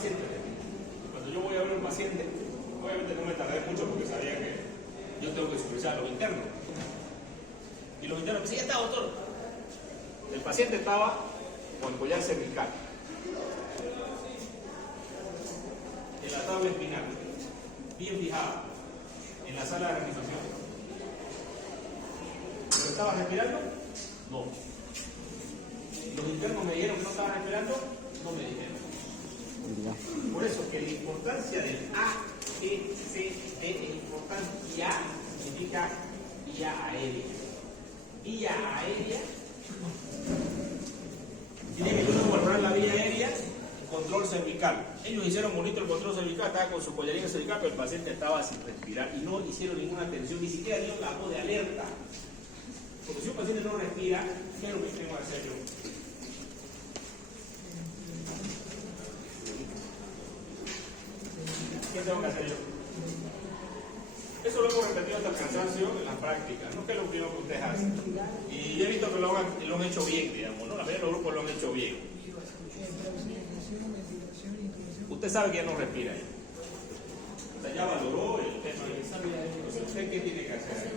paciente. Cuando yo voy a ver a un paciente, obviamente no me tardé mucho porque sabía que yo tengo que supervisar los internos. Y los internos me dicen, ya está, doctor. El paciente estaba con el collar cervical, en la tabla espinal, bien fijada, en la sala de reanimación. ¿Pero estaba respirando? No. ¿Los internos me dijeron que no estaban respirando? No me dijeron. Por eso que la importancia del A, E, C, D es importante. Y A significa vía aérea. Vía aérea. Tiene que uno guardar la vía aérea, control cervical. Ellos hicieron bonito el control cervical, estaba con su collarín cervical, pero el paciente estaba sin respirar y no hicieron ninguna atención, ni siquiera dieron la voz de alerta. Porque si un paciente no respira, ¿qué es lo que tengo que hacer yo? ¿Qué tengo que hacer yo? Eso lo hemos repetido hasta el cansancio en la práctica, no que es lo primero que ustedes hacen. Y he visto que lo han hecho bien, digamos, ¿no? La mayoría de los grupos lo han hecho bien. Usted sabe que ya no respira ahí. O sea, ya valoró el tema de entonces, ¿usted qué tiene que hacer?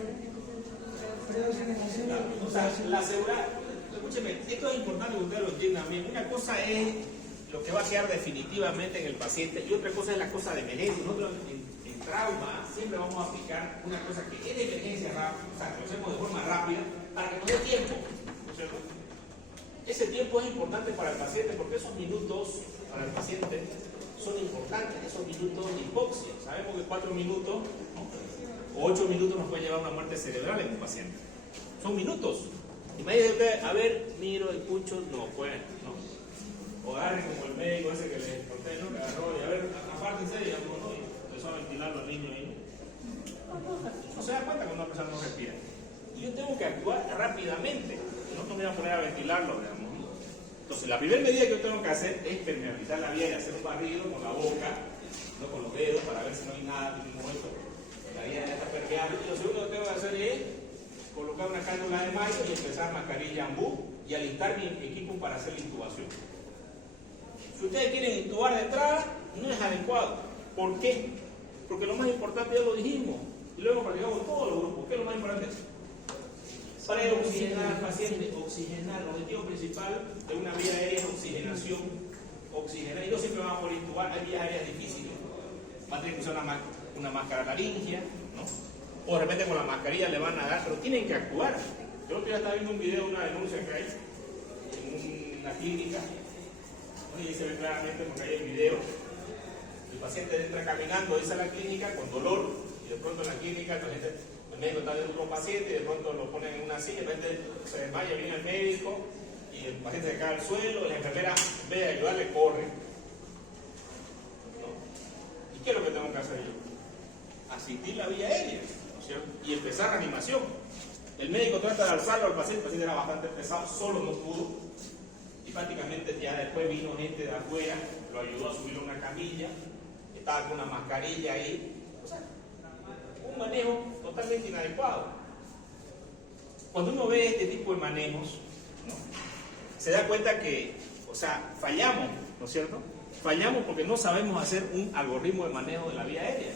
O sea, la seguridad, escúcheme, esto es importante que ustedes lo entiendan bien. Una cosa es lo que va a quedar definitivamente en el paciente y otra cosa es la cosa de emergencia. Nosotros en trauma siempre vamos a aplicar una cosa que es de emergencia rápida, o sea, que lo hacemos de forma rápida para que nos dé tiempo, ¿no es cierto? Ese tiempo es importante para el paciente porque esos minutos para el paciente son importantes, esos minutos de hipoxia. Sabemos que 4 minutos, ¿no?, o 8 minutos nos puede llevar a una muerte cerebral en un paciente. Son minutos. Imagínense usted, a ver, miro, escucho, no puede, no. O agarren como el médico ese que les conté, ¿no?, que agarró y a ver, apártense y ¿no?, y empezó a ventilarlo al niño ahí. No se da cuenta cuando una persona no respira. Y yo tengo que actuar rápidamente. No me voy a poner a ventilarlo, digamos. Entonces, la primera medida que yo tengo que hacer es permeabilizar la vía y hacer un barrido con la boca, no con los dedos, para ver si no hay nada en ningún momento. La vía ya está permeable. Y lo segundo que tengo que hacer es colocar una cánula de mayo y empezar mascarilla ambú y alistar mi equipo para hacer la intubación. Si ustedes quieren intubar de entrada, no es adecuado. ¿Por qué? Porque lo más importante ya lo dijimos y lo hemos practicado en todos los grupos. ¿Qué es lo más importante? Preoxigenar al paciente, oxigenar. El objetivo principal de una vía aérea es oxigenación. Oxigenar. Y no siempre van a poder intubar, hay vías aéreas difíciles. Va a tener que usar una máscara laringea, ¿no? O de repente con la mascarilla le van a dar, pero tienen que actuar. Yo otro día estaba viendo un video de una denuncia que hay en una clínica, y ahí se ve claramente porque hay el video. El paciente entra caminando, dice a la clínica con dolor, y de pronto en la clínica el médico está viendo otro paciente, y de pronto lo ponen en una silla, de repente se desmaya, viene el médico, y el paciente se cae al suelo, y la enfermera, en vez de ayudarle, corre. ¿No? ¿Y qué es lo que tengo que hacer yo? Asistir la vía aérea, ¿no es cierto? Y empezar reanimación. El médico trata de alzarlo al paciente, el paciente era bastante pesado, solo no pudo, y prácticamente ya después vino gente de afuera, lo ayudó a subir a una camilla, estaba con una mascarilla ahí. O sea, un manejo totalmente inadecuado. Cuando uno ve este tipo de manejos, ¿no?, se da cuenta que, o sea, fallamos, ¿no es cierto? Fallamos porque no sabemos hacer un algoritmo de manejo de la vía aérea.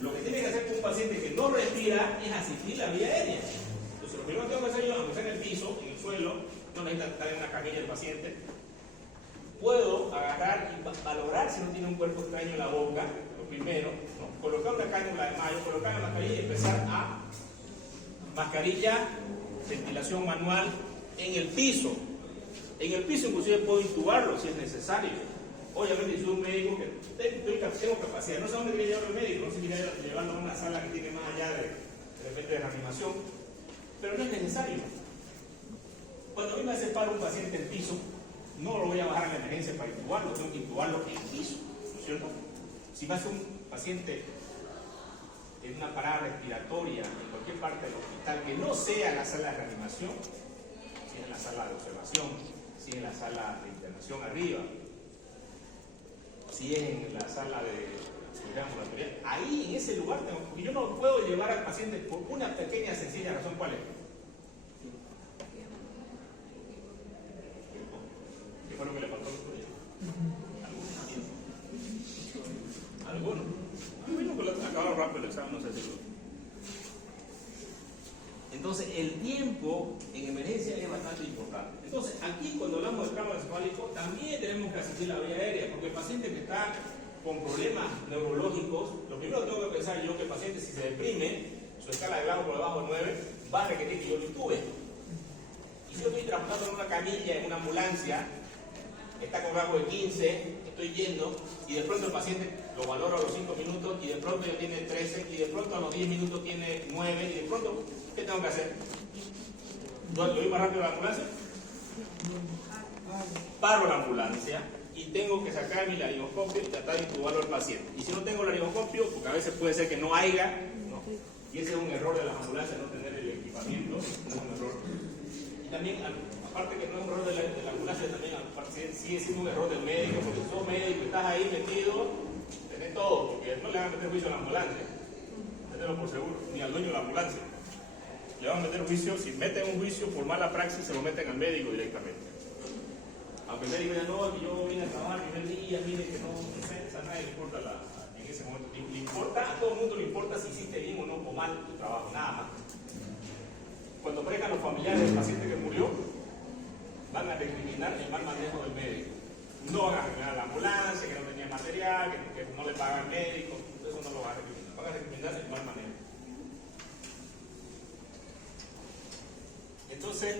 Lo que tiene que hacer con un paciente que no respira es asistir la vía aérea. Entonces, lo primero que tengo que hacer yo, aunque sea en el piso, en el suelo, no necesita estar en una camilla el paciente, puedo agarrar y valorar si no tiene un cuerpo extraño en la boca, lo primero, ¿no?, colocar una cánula de mayo, colocar la mascarilla y empezar a mascarilla, ventilación manual en el piso. En el piso inclusive puedo intubarlo si es necesario. Obviamente soy un médico que tengo capacidad, no sé dónde quiere llevar el médico, no sé si quiere llevarlo a una sala que tiene más allá de repente de reanimación, pero no es necesario. Cuando a mí me hace paro un paciente en piso, no lo voy a bajar a la emergencia para intubarlo, tengo que intubarlo en piso, ¿no es cierto? Si me hace un paciente en una parada respiratoria en cualquier parte del hospital que no sea la sala de reanimación, si es en la sala de observación, si es en la sala de internación arriba, si es en la sala de seguridad ambulatoria, ahí en ese lugar tengo, porque yo no puedo llevar al paciente por una pequeña sencilla razón. ¿Cuál es? ¿Qué fue lo que le faltó al otro día? ahora no sé si lo... Entonces, el tiempo en emergencia es bastante importante. Entonces, aquí cuando hablamos de trauma encefálico, también tenemos que asistir a la vía aérea, porque el paciente que está con problemas neurológicos, lo primero que tengo que pensar yo que el paciente, si se deprime, su escala de Glasgow por debajo de 9, va a requerir que yo lo intube. Y si yo estoy transportando en una camilla, en una ambulancia, está con Glasgow de 15, estoy yendo, y de pronto el paciente lo valoro a los 5 minutos, y de pronto ya tiene 13, y de pronto a los 10 minutos tiene 9, y de pronto, ¿qué tengo que hacer? ¿Lo voy más rápido a la ambulancia? Paro la ambulancia y tengo que sacar mi laringoscopio y tratar de intubarlo al paciente. Y si no tengo laringoscopio, porque a veces puede ser que no haya, ¿no? Y ese es un error de las ambulancias, no tener el equipamiento, no es un error. Y también, aparte que no es un error de la ambulancia, también aparte, sigue siendo un error del médico, porque si sos médico y estás ahí metido, tenés todo, porque no le van a meter juicio a la ambulancia, mételo por seguro, ni al dueño de la ambulancia. Le van a meter juicio, si meten un juicio por mala praxis, se lo meten al médico directamente. Aunque el médico ya no, que yo vine a trabajar el primer día, mire que no sé, a nadie le importa en ese momento. Le importa, a todo el mundo le importa si hiciste bien o no o mal tu trabajo, nada más. Cuando aparezcan los familiares del paciente que murió, van a recriminar el mal manejo del médico. No van a recriminar a la ambulancia, que no tenía material, que no le paga al médico, eso no lo van a recriminar. Van a recriminar el mal manejo. Entonces,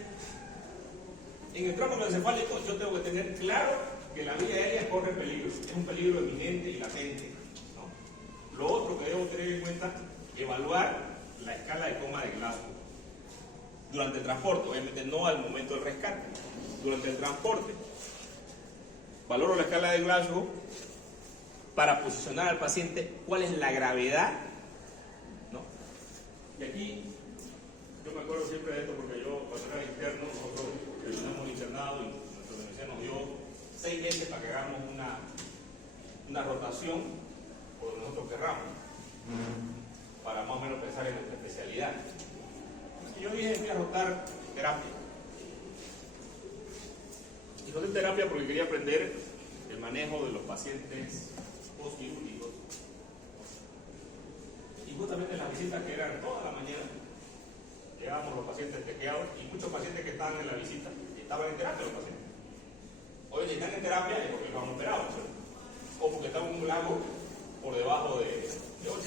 en el trauma encefálico yo tengo que tener claro que la vía aérea corre peligro, es un peligro eminente y latente, ¿no? Lo otro que debo tener en cuenta, evaluar la escala de coma de Glasgow. Durante el transporte, obviamente no al momento del rescate, durante el transporte. Valoro la escala de Glasgow para posicionar al paciente cuál es la gravedad, ¿no? Y aquí yo me acuerdo siempre de esto porque yo cuando era interno, nosotros terminamos internado y nuestra universidad nos dio 6 meses para que hagamos una rotación por donde nosotros querramos, para más o menos pensar en nuestra especialidad. Y yo dije, voy a rotar terapia. Y roté terapia porque quería aprender el manejo de los pacientes postquirúrgicos. Y justamente las visitas que eran toda la mañana, llegábamos los pacientes tequeados y muchos pacientes que estaban en la visita estaban en terapia los pacientes. Hoy si están en terapia es porque los han operado, ¿sí? O porque están en un lago por debajo de 8.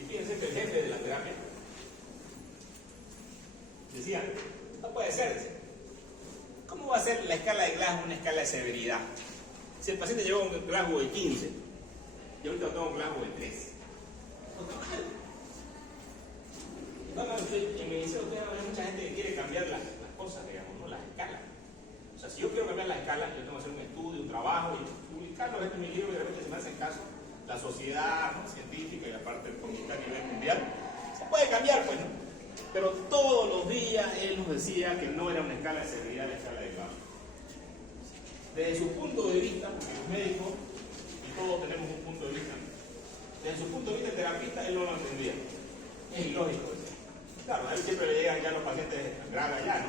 Y fíjense que el jefe de la terapia decía, no puede ser, ¿cómo va a ser la escala de Glasgow una escala de severidad? Si el paciente llegó a un Glasgow de 15 y ahorita tengo un Glasgow de 3. En medicina hay mucha gente que quiere cambiar las cosas, digamos, ¿no? Las escalas. O sea, si yo quiero cambiar las escalas, yo tengo que hacer un estudio, un trabajo y publicarlo en mi libro y de repente se me hace caso la sociedad, ¿no?, científica y la parte política a nivel mundial. Se puede cambiar, pues, ¿no? Pero todos los días él nos decía que no era una escala de severidad, la escala de Glasgow. Desde su punto de vista, porque los médicos y todos tenemos un punto de vista, desde su punto de vista terapista, él no lo entendía. Es ilógico eso. Claro, a él siempre le llegan ya los pacientes graves allá, ¿no?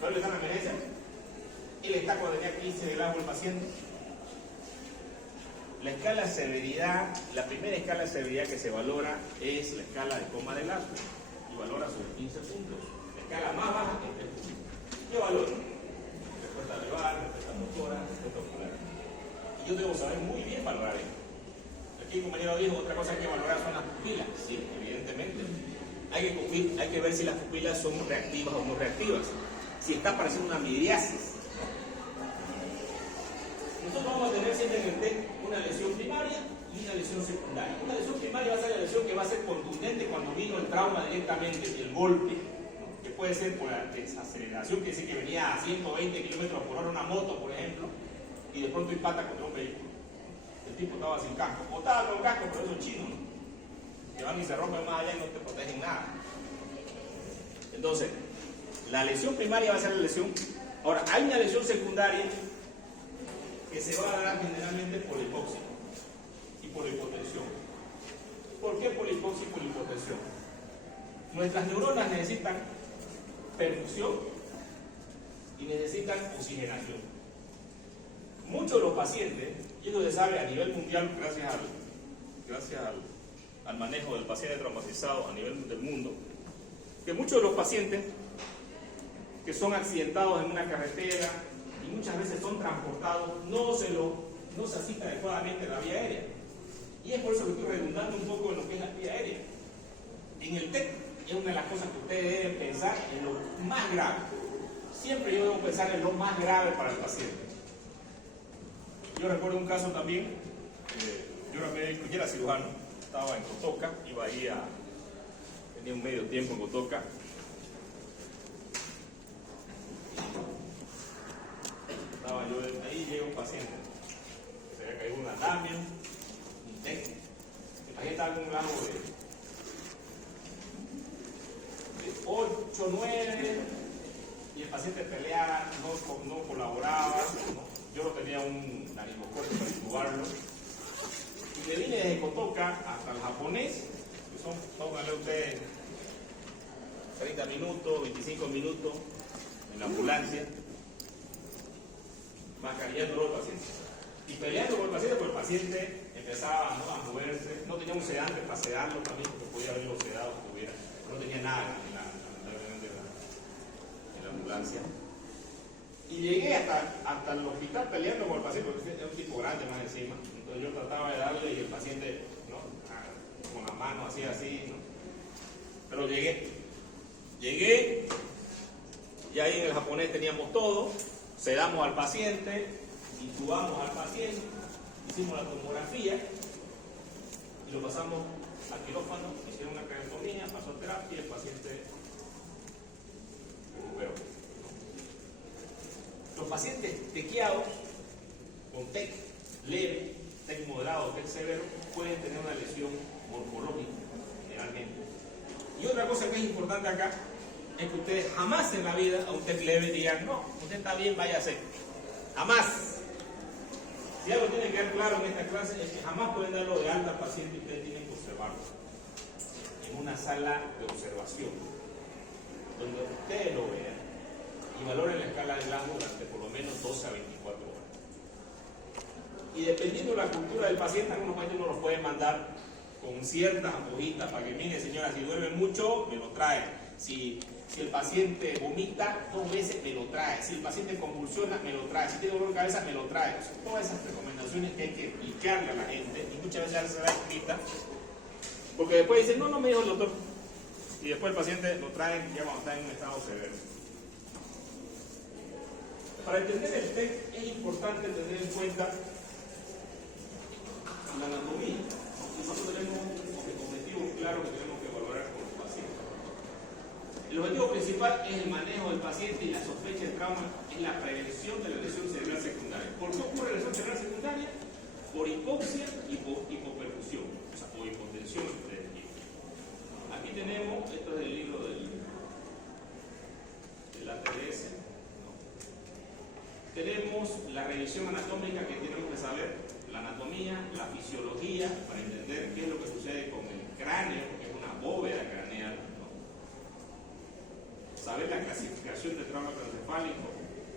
Pero le están en emergencia. Él está cuando tenía 15 de Glasgow el paciente. La escala de severidad, la primera escala de severidad que se valora es la escala de coma de Glasgow y valora sobre 15 puntos. La escala más baja es 3 puntos. ¿Qué valora? Respuesta verbal, respuesta motora, respuesta ocular. Y yo debo saber muy bien valorar esto. Aquí el compañero dijo, otra cosa que hay que valorar son las pupilas. Sí, evidentemente. Hay que ver si las pupilas son reactivas o no reactivas. Si está apareciendo una midriasis. Nosotros vamos a tener siempre en el TEC una lesión primaria y una lesión secundaria. Una lesión primaria va a ser la lesión que va a ser contundente cuando vino el trauma directamente, el golpe, ¿no? Que puede ser por la desaceleración, que dice que venía a 120 km por hora una moto, por ejemplo, y de pronto impacta contra un vehículo. El tipo estaba sin casco, o estaba con casco, pero eso es chino, ¿no? Que van y se rompen más allá y no te protegen nada. Entonces, la lesión primaria va a ser la lesión. Ahora, hay una lesión secundaria que se va a dar generalmente por hipoxia y por hipotensión. ¿Por qué por hipoxia y por hipotensión? Nuestras neuronas necesitan perfusión y necesitan oxigenación. Muchos de los pacientes, y eso se sabe a nivel mundial gracias gracias al manejo del paciente traumatizado a nivel del mundo, que muchos de los pacientes que son accidentados en una carretera y muchas veces son transportados, no se asiste adecuadamente a la vía aérea. Y es por eso que estoy redundando un poco en lo que es la vía aérea. En el TEC es una de las cosas que ustedes deben pensar en lo más grave. Siempre yo debo pensar en lo más grave para el paciente. Yo recuerdo un caso también, yo era médico, yo era cirujano, estaba en Cotoca, iba ahí tenía un medio tiempo en Cotoca. Estaba yo, ahí llega un paciente, se había caído un andamio, un TEC, ahí estaba en un lago de 8, 9, y el paciente peleaba, no colaboraba, ¿no? Yo no tenía un laringoscopio para intubarlo. Y me vine desde Cotoca hasta el japonés, que son, pónganle ustedes, 30 minutos, 25 minutos en la ambulancia, mascarillando a los pacientes. Y peleando con el paciente, porque el paciente empezaba, ¿no?, a moverse. No tenía un sedante para sedarlo también, porque podía haberlo sedado si tuviera. No tenía nada en la ambulancia. Y llegué hasta el hospital peleando con el paciente, porque era un tipo grande más encima. Entonces yo trataba de darle y el paciente, ¿no?, con la mano así, ¿no? Pero llegué, y ahí en el japonés teníamos todo, sedamos al paciente, intubamos al paciente, hicimos la tomografía y lo pasamos al quirófano, hicieron una craniotomía, pasó a terapia y el paciente recuperó. Los pacientes tequiados con TEC leve, TEC moderado, TEC severo, pueden tener una lesión morfológica generalmente. Y otra cosa que es importante acá es que ustedes jamás en la vida a un TEC leve digan, no, usted está bien, váyase. Jamás. Si algo tiene que quedar claro en esta clase es que jamás pueden darlo de alta al paciente y ustedes tienen que observarlo en una sala de observación, donde ustedes lo vean y valoren la escala de Glasgow durante por lo menos 12 a 24 horas. Y dependiendo de la cultura del paciente, en algunos momentos uno los puede mandar con ciertas ampollitas para que, mire señora, si duerme mucho, me lo trae. Si el paciente vomita 2 veces, me lo trae. Si el paciente convulsiona, me lo trae. Si tiene dolor de cabeza, me lo trae. O sea, todas esas recomendaciones que hay que explicarle a la gente, y muchas veces ya se da escrita, porque después dicen, no me dijo el doctor. Y después el paciente lo trae ya cuando está en un estado severo. Para entender el TEC es importante tener en cuenta la anatomía. Nosotros tenemos un objetivo claro que tenemos que valorar con los pacientes. El objetivo principal es el manejo del paciente y la sospecha de trauma es la prevención de la lesión cerebral secundaria. ¿Por qué ocurre la lesión cerebral secundaria? Por hipoxia y por hipoperfusión, o sea, por hipotensión. Aquí tenemos, esto es del libro del ATDS. Tenemos la revisión anatómica que tenemos que saber, la anatomía, la fisiología, para entender qué es lo que sucede con el cráneo, que es una bóveda craneal, ¿no? Saber la clasificación del trauma craneoencefálico,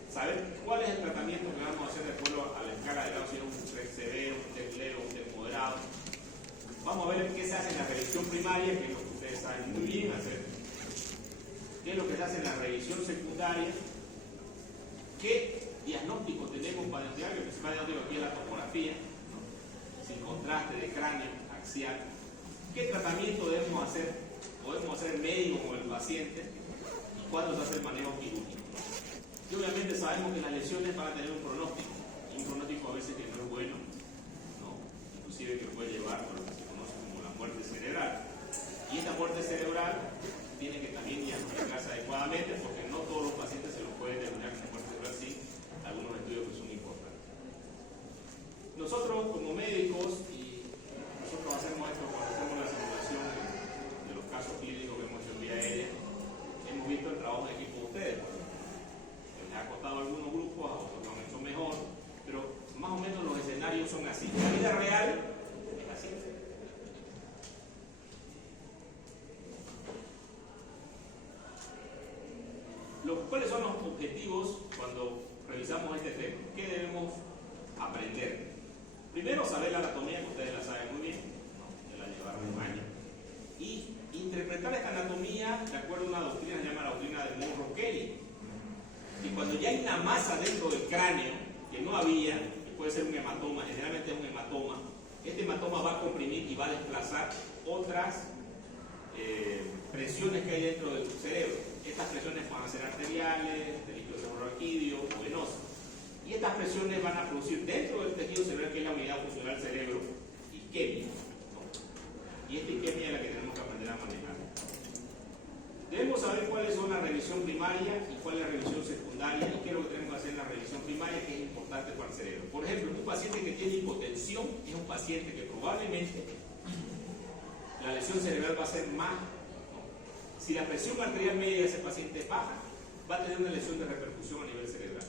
saber cuál es el tratamiento que vamos a hacer de acuerdo a la escala de Gauss, si es un TEC severo, un TEC leve, un TEC moderado. Vamos a ver qué se hace en la revisión primaria, que es lo que ustedes saben muy bien hacer, qué es lo que se hace en la revisión secundaria, qué diagnóstico tenemos para el diagnóstico, el principal diagnóstico aquí es la tomografía, ¿no?, sin contraste de cráneo axial. ¿Qué tratamiento debemos hacer? Podemos hacer el médico con el paciente y cuándo se hace el manejo quirúrgico. Y obviamente sabemos que las lesiones van a tener un pronóstico, y un pronóstico a veces que no es bueno, ¿no?, inclusive que puede llevar a lo que se conoce como la muerte cerebral. Y esta muerte cerebral tiene que también diagnosticarse adecuadamente, porque no todos los pacientes se los pueden denominar como muerte cerebral, sí, algunos estudios que son importantes. Nosotros como médicos, y nosotros hacemos esto cuando hacemos la simulación de los casos clínicos que hemos hecho en vía aérea, hemos visto el trabajo de equipo de ustedes. Les ha costado a algunos grupos, a otros lo han hecho mejor, pero más o menos los escenarios son así. La vida real es así. ¿Cuáles son los objetivos cuando revisamos este tema? ¿Qué debemos aprender? Primero, saber la anatomía, que ustedes la saben muy bien, ¿no? interpretar esta anatomía de acuerdo a una doctrina que se llama la doctrina de Monroe-Kelly. Y cuando ya hay una masa dentro del cráneo que no había, que puede ser un hematoma, generalmente es un hematoma, este hematoma va a comprimir y va a desplazar otras presiones que hay dentro del cerebro. Estas presiones van a ser arteriales, de líquido cerebroarquídeo o venosas. Y estas presiones van a producir dentro del tejido cerebral, que es la unidad funcional del cerebro, isquemia. Y esta isquemia es la que tenemos que aprender a manejar. Debemos saber cuáles son la revisión primaria y cuál es la revisión secundaria y qué es lo que tenemos que hacer en la revisión primaria, que es importante para el cerebro. Por ejemplo, un paciente que tiene hipotensión es un paciente que probablemente la lesión cerebral va a ser más. Si la presión arterial media de ese paciente es baja, va a tener una lesión de repercusión a nivel cerebral.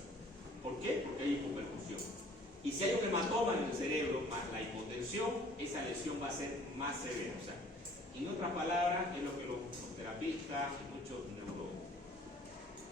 ¿Por qué? Porque hay hipoperfusión. Y si hay un hematoma en el cerebro más la hipotensión, esa lesión va a ser más severa. O sea, en otras palabras, es lo que los terapistas y muchos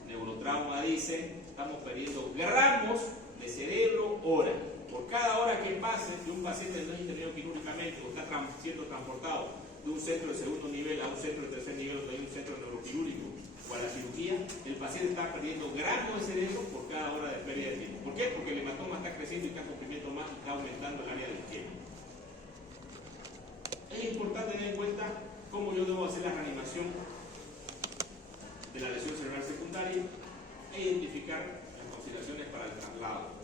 neurotrauma dicen: estamos perdiendo gramos de cerebro hora. Por cada hora que pase que un paciente no es intervenido quirúrgicamente o está siendo transportado de un centro de segundo nivel a un centro de tercer nivel, donde hay un centro neuroquirúrgico o a la cirugía, el paciente está perdiendo gramos de cerebro por cada hora de pérdida de tiempo. ¿Por qué? Porque el hematoma está creciendo y está comprimiendo más y está aumentando el área del isquemia. Es importante tener en cuenta cómo yo debo hacer la reanimación de la lesión cerebral secundaria e identificar las consideraciones para el traslado.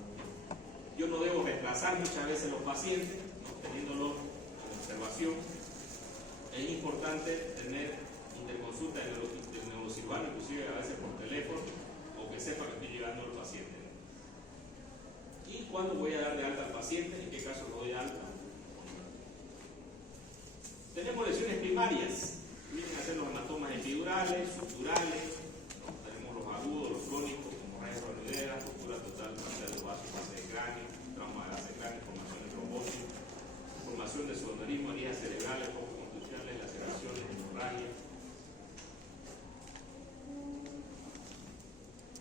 Yo no debo reemplazar muchas veces los pacientes, teniéndolos en observación. Es importante tener interconsulta del neurocirujano, inclusive a veces por teléfono, o que sepa que estoy llegando al paciente. ¿Y cuándo voy a dar de alta al paciente? ¿En qué caso lo doy de alta? Tenemos lesiones primarias, vienen a ser los hematomas epidurales, subdurales, tenemos los agudos, los crónicos, como rayas radiolera, ruptura total de los vasos, base de cráneo, trauma de base de cráneo, formación de trombosis, formación de pseudoaneurismo, heridas cerebrales, poco contusionales, laceraciones, hemorragia.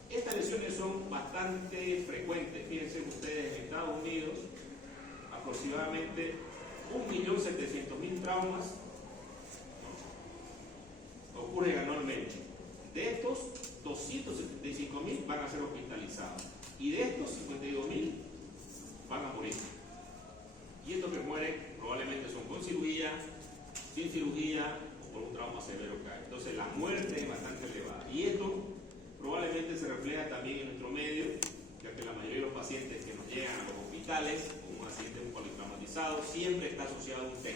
Estas lesiones son bastante frecuentes. Fíjense ustedes, en Estados Unidos, aproximadamente 1.700.000 traumas ocurren anualmente. De estos, 275.000 van a ser hospitalizados. Y de estos, 52.000 van a morir. Y estos que mueren probablemente son con cirugía, sin cirugía o por un trauma severo que hay. Entonces la muerte es bastante elevada. Y esto probablemente se refleja también en nuestro medio, ya que la mayoría de los pacientes que nos llegan a los hospitales con un accidente politraumatizado siempre está asociado a un TEC.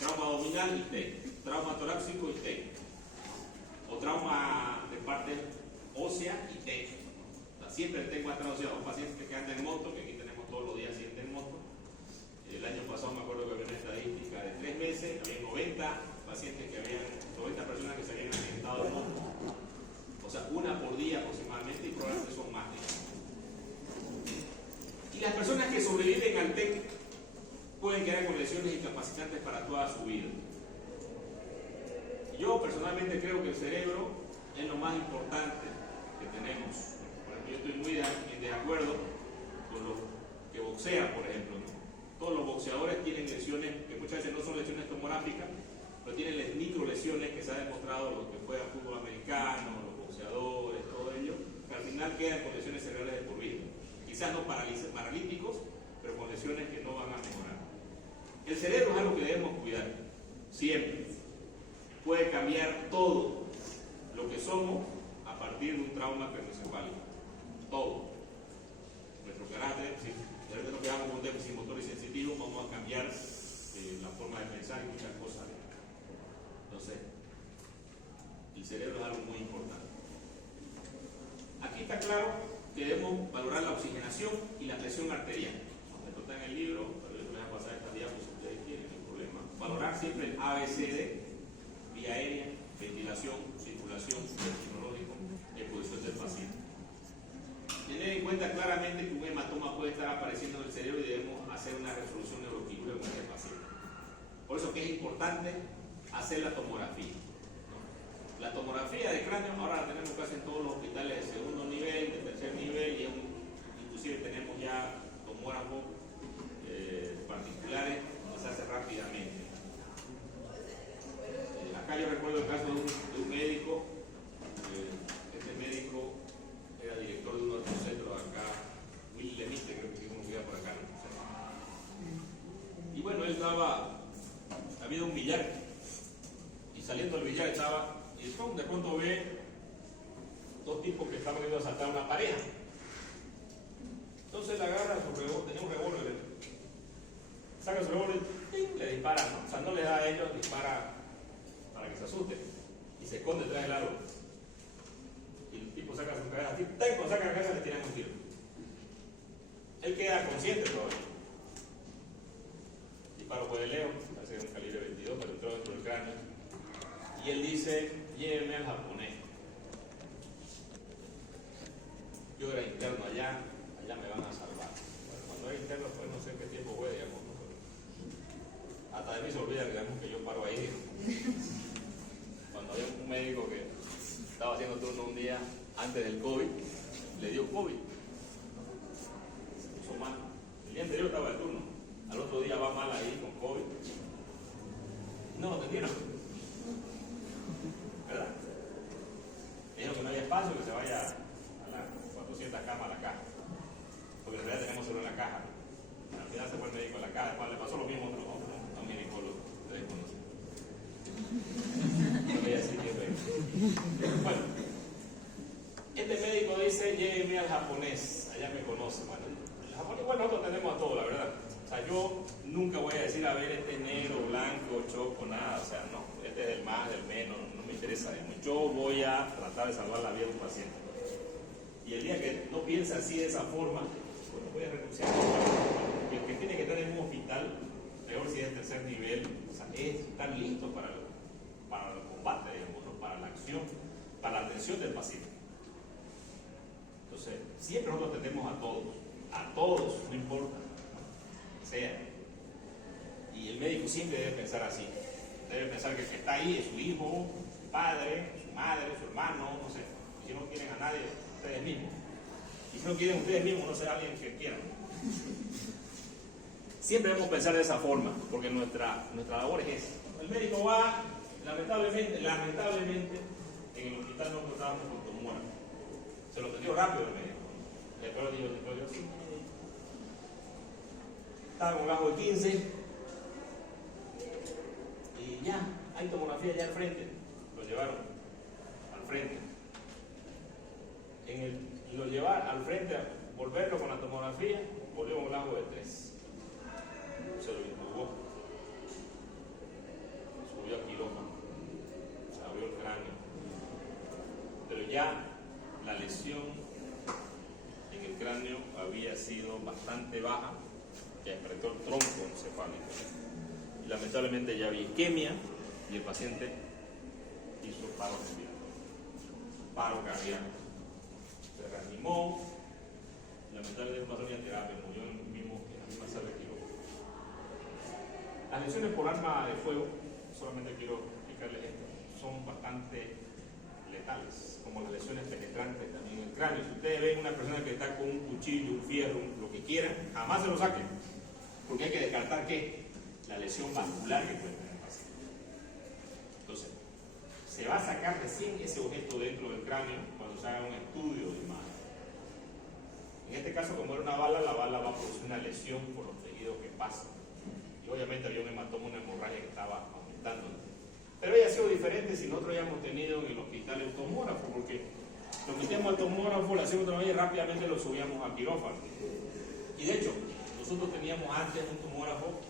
Trauma abdominal y TEC. Trauma torácico y TEC. O trauma de parte ósea y TEC. O sea, siempre el TEC va a estar asociado a un paciente que anda en moto, que aquí tenemos todos los días accidentes en moto. El año pasado me acuerdo que había una estadística de 3 meses, había 90 pacientes que habían, 90 personas que se habían accidentado en moto. O sea, una por día aproximadamente, y probablemente son más de eso. Y las personas que sobreviven al TEC pueden quedar con lesiones incapacitantes para toda su vida. Yo personalmente creo que el cerebro es lo más importante que tenemos. Por ejemplo, yo estoy muy en desacuerdo con los que boxean, por ejemplo, ¿no? Todos los boxeadores tienen lesiones que muchas veces no son lesiones tomográficas, pero tienen micro lesiones que se ha demostrado los que juegan fútbol americano, los boxeadores, todo ello, que al final quedan con lesiones cerebrales de por vida. Quizás no paralíticos, pero con lesiones que no van a mejorar. El cerebro es algo que debemos cuidar, siempre. Puede cambiar todo lo que somos a partir de un trauma craneoencefálico. Todo. Nuestro carácter, si de repente nos quedamos con un déficit motor y sensitivo, vamos a cambiar la forma de pensar y muchas cosas. Entonces, el cerebro es algo muy importante. Aquí está claro que debemos valorar la oxigenación y la presión arterial. Esto está en el libro, pero yo les voy a pasar estas diapositivas si ustedes quieren, no hay problema. Valorar siempre el ABCD: vía aérea, ventilación, circulación, tecnológico, exposición del paciente. Tener en cuenta claramente que un hematoma puede estar apareciendo en el cerebro y debemos hacer una resolución neuroquirúrgica con este paciente. Por eso que es importante hacer la tomografía. La tomografía de cráneo ahora la tenemos casi en todos los hospitales de segundo nivel, de tercer nivel, y inclusive tenemos ya tomógrafos particulares que se hace rápidamente. Acá yo recuerdo el caso saliendo del billar estaba, y de pronto ve dos tipos que estaban queriendo asaltar a una pareja. Entonces le agarra su revólver, tenía un revólver, saca su revólver y le dispara, ¿no? O sea, no le da a ellos, dispara para que se asusten y se esconde detrás del árbol. Y el tipo saca su cabeza, cuando saca la cabeza le tiran un tiro. Él queda consciente todavía. El disparo fue de lejos, parece que es un calibre 22, pero entró dentro del cráneo. Y él dice, llévenme al japonés. Yo era interno allá me van a salvar. Bueno, cuando era interno, pues no sé qué tiempo fue, digamos. Hasta de mí se olvida, digamos, que yo paro ahí. Cuando había un médico que estaba haciendo turno un día antes del COVID, le dio COVID. Se puso mal. El día anterior estaba de turno. Al otro día va mal ahí con COVID. No, te quiero. ¿Verdad? Me dijo que no había espacio, que se vaya a las 400 camas a la caja. Porque en realidad tenemos solo en la caja. Al final se fue el médico en la caja, después le pasó lo mismo a otro ginecólogo. Ustedes conocen. No voy a decir quién es. Bueno, este médico dice, lléveme al japonés, allá me conoce. Bueno, el japonés, bueno, nosotros tenemos a todo, la verdad. O sea, yo nunca voy a decir, a ver, este negro, blanco, choco, nada. O sea, no, este es del más, del menos, no me interesa. Digamos. Yo voy a tratar de salvar la vida de un paciente. Y el día que no piensa así de esa forma, bueno, voy a renunciar. Y el que tiene que estar en un hospital, peor si es de tercer nivel, o sea, es estar listo para el combate, digamos, ¿no? Para la acción, para la atención del paciente. Entonces, siempre nosotros atendemos a todos, no importa, sea. Y el médico siempre debe pensar así, debe pensar que el que está ahí es su hijo, su padre, su madre, su hermano, no sé. Si no quieren a nadie, ustedes mismos. Y si no quieren ustedes mismos, no sé, alguien que quieran. Siempre debemos pensar de esa forma, porque nuestra labor es esa. El médico va, lamentablemente, en el hospital no tratábamos con tumora. Se lo atendió rápido el médico. Después dijo, sí. Estaba con un lajo de 15 y ya, hay tomografía allá al frente. Lo llevaron al frente. Y lo llevar al frente, a volverlo con la tomografía, volvió con un lajo de 3. Se lo intubó, subió a quirófano, se abrió el cráneo, pero ya la lesión en el cráneo había sido bastante baja, que apretó el tronco encefálico y lamentablemente ya había isquemia y el paciente hizo paro respiratorio, paro cardíaco, se reanimó, lamentablemente no pasó ni a terapia, murió en el mismo sala de quirófano. Las lesiones por arma de fuego, solamente quiero explicarles esto, son bastante letales, como las lesiones penetrantes también en el cráneo. Si ustedes ven una persona que está con un cuchillo, un fierro, lo que quieran, jamás se lo saquen, porque hay que descartar ¿qué? La lesión vascular que puede tener el paciente. Entonces, se va a sacar recién ese objeto dentro del cráneo cuando se haga un estudio de imagen. En este caso, como era una bala, la bala va a producir una lesión por los tejidos que pasan. Y obviamente había un hematoma, una hemorragia que estaba aumentando. Pero había sido diferente si nosotros habíamos tenido en el hospital el tomógrafo, porque lo metíamos al tomógrafo, lo hacíamos otra vez y rápidamente lo subíamos al quirófano. Y de hecho, nosotros teníamos antes un tomógrafo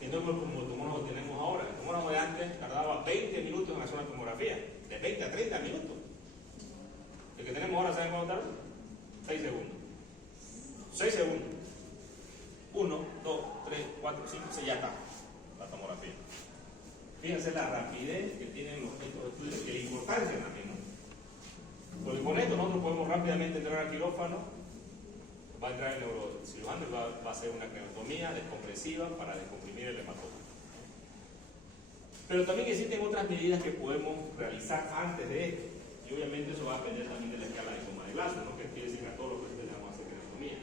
que no es como el tomógrafo que tenemos ahora. El tomógrafo de antes tardaba 20 minutos en hacer una tomografía, de 20 a 30 minutos. El que tenemos ahora, ¿saben cuánto tarda? 6 segundos. 6 segundos. 1, 2, 3, 4, 5, 6, ya está la tomografía. Fíjense la rapidez que tienen estos estudios y la importancia también, ¿no? Porque con esto nosotros podemos rápidamente entrar al quirófano, va a entrar el neurocirujano y va a hacer una craniostomía descompresiva para descomprimir el hematoma. Pero también existen otras medidas que podemos realizar antes de esto, y obviamente eso va a depender también de la escala de coma de Glasgow, ¿no? Que quiere decir que a todos los pacientes le vamos a hacer craniostomía.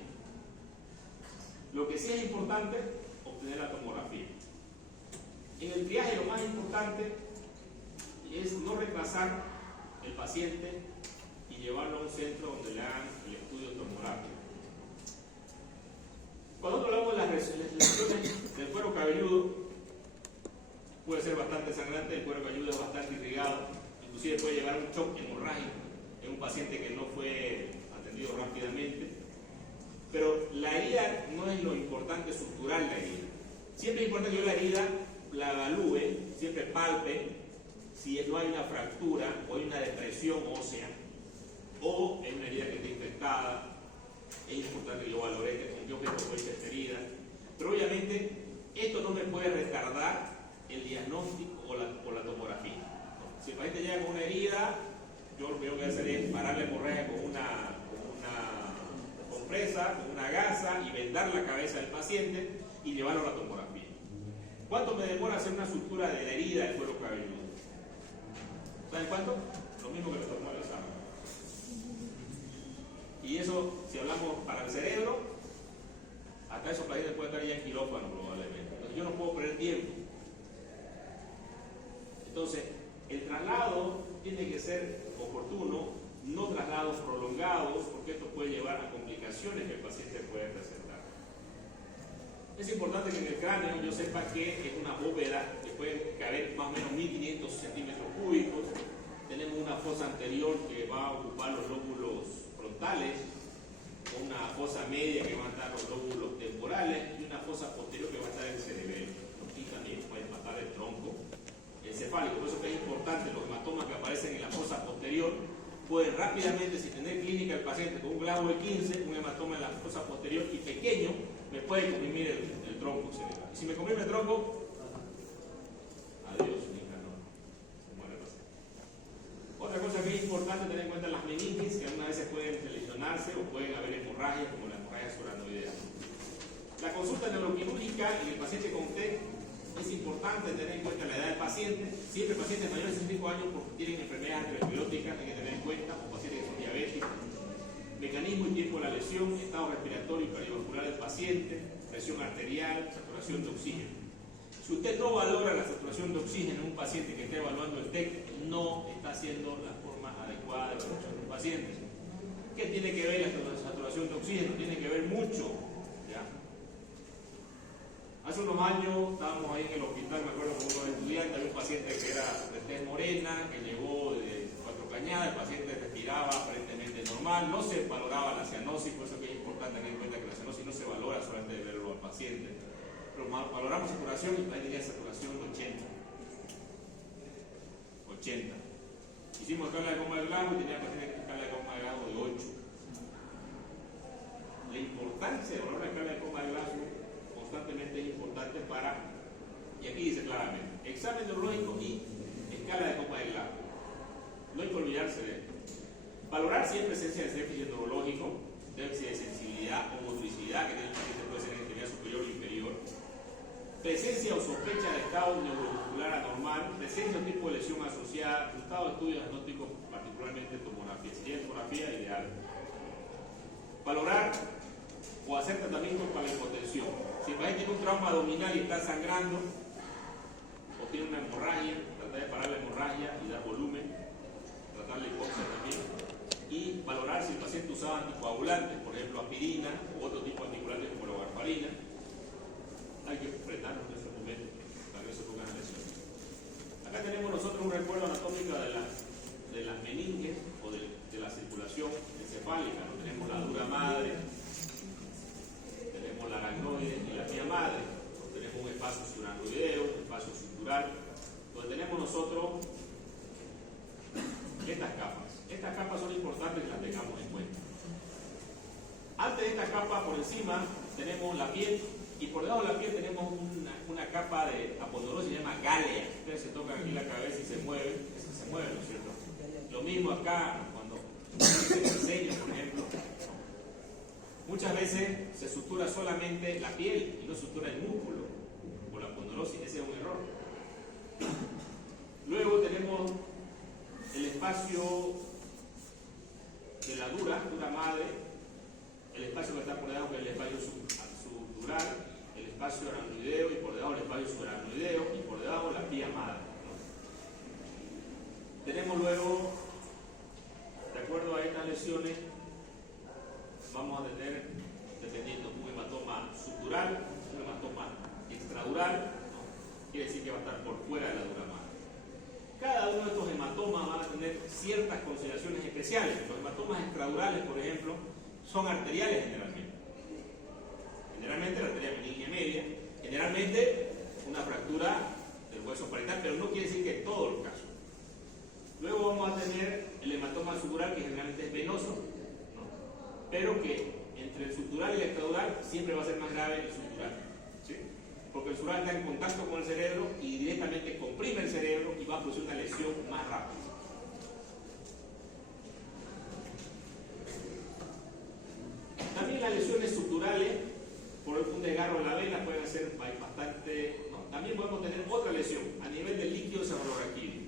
Lo que sí es importante, obtener la tomografía. En el triaje lo más importante es no retrasar el paciente y llevarlo a un centro donde le hagan el estudio tomográfico. Cuando nosotros hablamos de las lesiones del cuero cabelludo, puede ser bastante sangrante, el cuero cabelludo es bastante irrigado, inclusive puede llevar un shock hemorrágico en un paciente que no fue atendido rápidamente. Pero la herida no es lo importante suturar la herida. Siempre es importante que yo la herida la evalúe, siempre palpe si no hay una fractura o hay una depresión ósea o es una herida que está infectada. Es importante que yo valore con qué objeto fue hecha esta herida. Pero obviamente esto no me puede retardar el diagnóstico o la tomografía. Si el paciente llega con una herida, yo lo primero que voy a hacer es parar la hemorragia con una compresa, con una gasa y vendar la cabeza del paciente y llevarlo a la tomografía. ¿Cuánto me demora hacer una sutura de la herida del cuero cabelludo? ¿Saben cuánto? Lo mismo que me tomó el examen. Y eso, si hablamos para el cerebro, hasta esos pacientes pueden estar ya en quirófano probablemente. Entonces yo no puedo perder tiempo. Entonces, el traslado tiene que ser oportuno, no traslados prolongados, porque esto puede llevar a complicaciones que el paciente puede presentar. Es importante que en el cráneo yo sepa que es una bóveda que puede caber más o menos 1500 centímetros cúbicos. Tenemos una fosa anterior que va a ocupar los lóbulos frontales, una fosa media que va a estar los lóbulos temporales y una fosa posterior que va a estar el cerebelo. Y también puede matar el tronco encefálico. Por eso que es importante, los hematomas que aparecen en la fosa posterior pueden rápidamente, sin tener clínica el paciente con un clavo de 15, un hematoma en la fosa posterior y pequeño, me puede comprimir el tronco cerebral. Y si me comprime el tronco, adiós, mi hija, no, se muere el paciente. Otra cosa que es importante tener en cuenta las meninges, que algunas veces pueden lesionarse o pueden haber hemorragias, como la hemorragia suranoidea. La consulta neuroquirúrgica en el paciente con TEC es importante tener en cuenta la edad del paciente. Siempre pacientes mayores de 65 años porque tienen enfermedades arterioscleróticas hay que tener en cuenta, o pacientes que son diabéticos. Mecanismo y tiempo de la lesión, estado respiratorio y cardiovascular del paciente, presión arterial, saturación de oxígeno. Si usted no valora la saturación de oxígeno en un paciente que está evaluando el TEC, no está haciendo la forma adecuada de evaluación de un paciente. ¿Qué tiene que ver la saturación de oxígeno? Tiene que ver mucho. ¿Ya? Hace unos años estábamos ahí en el hospital, me acuerdo con unos estudiantes, había un paciente que era de tez morena, que llegó de Cuatro Cañadas, el paciente respiraba aparentemente normal, no se valoraba la cianosis, por eso que es importante tener en cuenta que la cianosis no se valora solamente de verlo al paciente. Pero valoramos saturación y el paciente tenía saturación de 80. Hicimos escala de coma de Glasgow y tenía paciente escala de coma de Glasgow de 8. La importancia de valorar la escala de coma de Glasgow constantemente es importante para, y aquí dice claramente, examen neurológico y escala de coma de Glasgow. No hay que olvidarse de esto. Valorar siempre esencia de déficit neurológico, déficit de sensibilidad o motricidad, que tiene el paciente puede ser en extremidad superior o inferior, presencia o sospecha de estado neuromuscular anormal, presencia o tipo de lesión asociada, resultado de estudios diagnósticos, particularmente tomografía. Si tiene tomografía, ideal. Valorar o hacer tratamientos para la hipotensión. Si el paciente tiene un trauma abdominal y está sangrando, o tiene una hemorragia, tratar de parar la hemorragia y dar volumen, tratar la hipoxia también, y valorar si el paciente usaba anticoagulantes, por ejemplo aspirina u otro tipo de anticoagulantes como la warfarina. Hay que fretarnos en ese momento para que no se pongan lesiones. Acá tenemos nosotros un recuerdo anatómico de las meninges o de la circulación encefálica. ¿No? Tenemos la dura madre, tenemos la aracnoide y la pía madre. ¿No? Tenemos un espacio suranoideo, un espacio sutural, donde tenemos nosotros estas capas. Estas capas son importantes que las tengamos en cuenta. Antes de esta capa, por encima, tenemos la piel. Y por debajo de la piel tenemos una capa de aponeurosis que se llama gálea. Ustedes se tocan aquí la cabeza y se mueve, eso se mueve, ¿no es cierto? Lo mismo acá, cuando se enseña, por ejemplo. Muchas veces se sutura solamente la piel y no sutura el músculo. Por la aponeurosis, ese es un error. Luego tenemos el espacio de la dura madre, el espacio que está por debajo que es el espacio subdural, el espacio aracnoideo y por debajo el espacio subaracnoideo y por debajo la pía madre. ¿No? Tenemos luego, de acuerdo a estas lesiones, vamos a tener, dependiendo, un hematoma subdural, un hematoma extradural, ¿no? Quiere decir que va a estar por fuera tener ciertas consideraciones especiales. Los hematomas extradurales, por ejemplo, son arteriales generalmente. Generalmente la arteria meningia media, generalmente una fractura del hueso parietal, pero no quiere decir que en todos los casos. Luego vamos a tener el hematoma subdural, que generalmente es venoso, ¿no? Pero que entre el subdural y el extradural siempre va a ser más grave el subdural, ¿sí? Porque el subdural está en contacto con el cerebro y directamente comprime el cerebro y va a producir una lesión más rápida. También las lesiones subdurales por un desgarro de la vena pueden ser bastante... No, también podemos tener otra lesión a nivel del líquido cefalorraquídeo.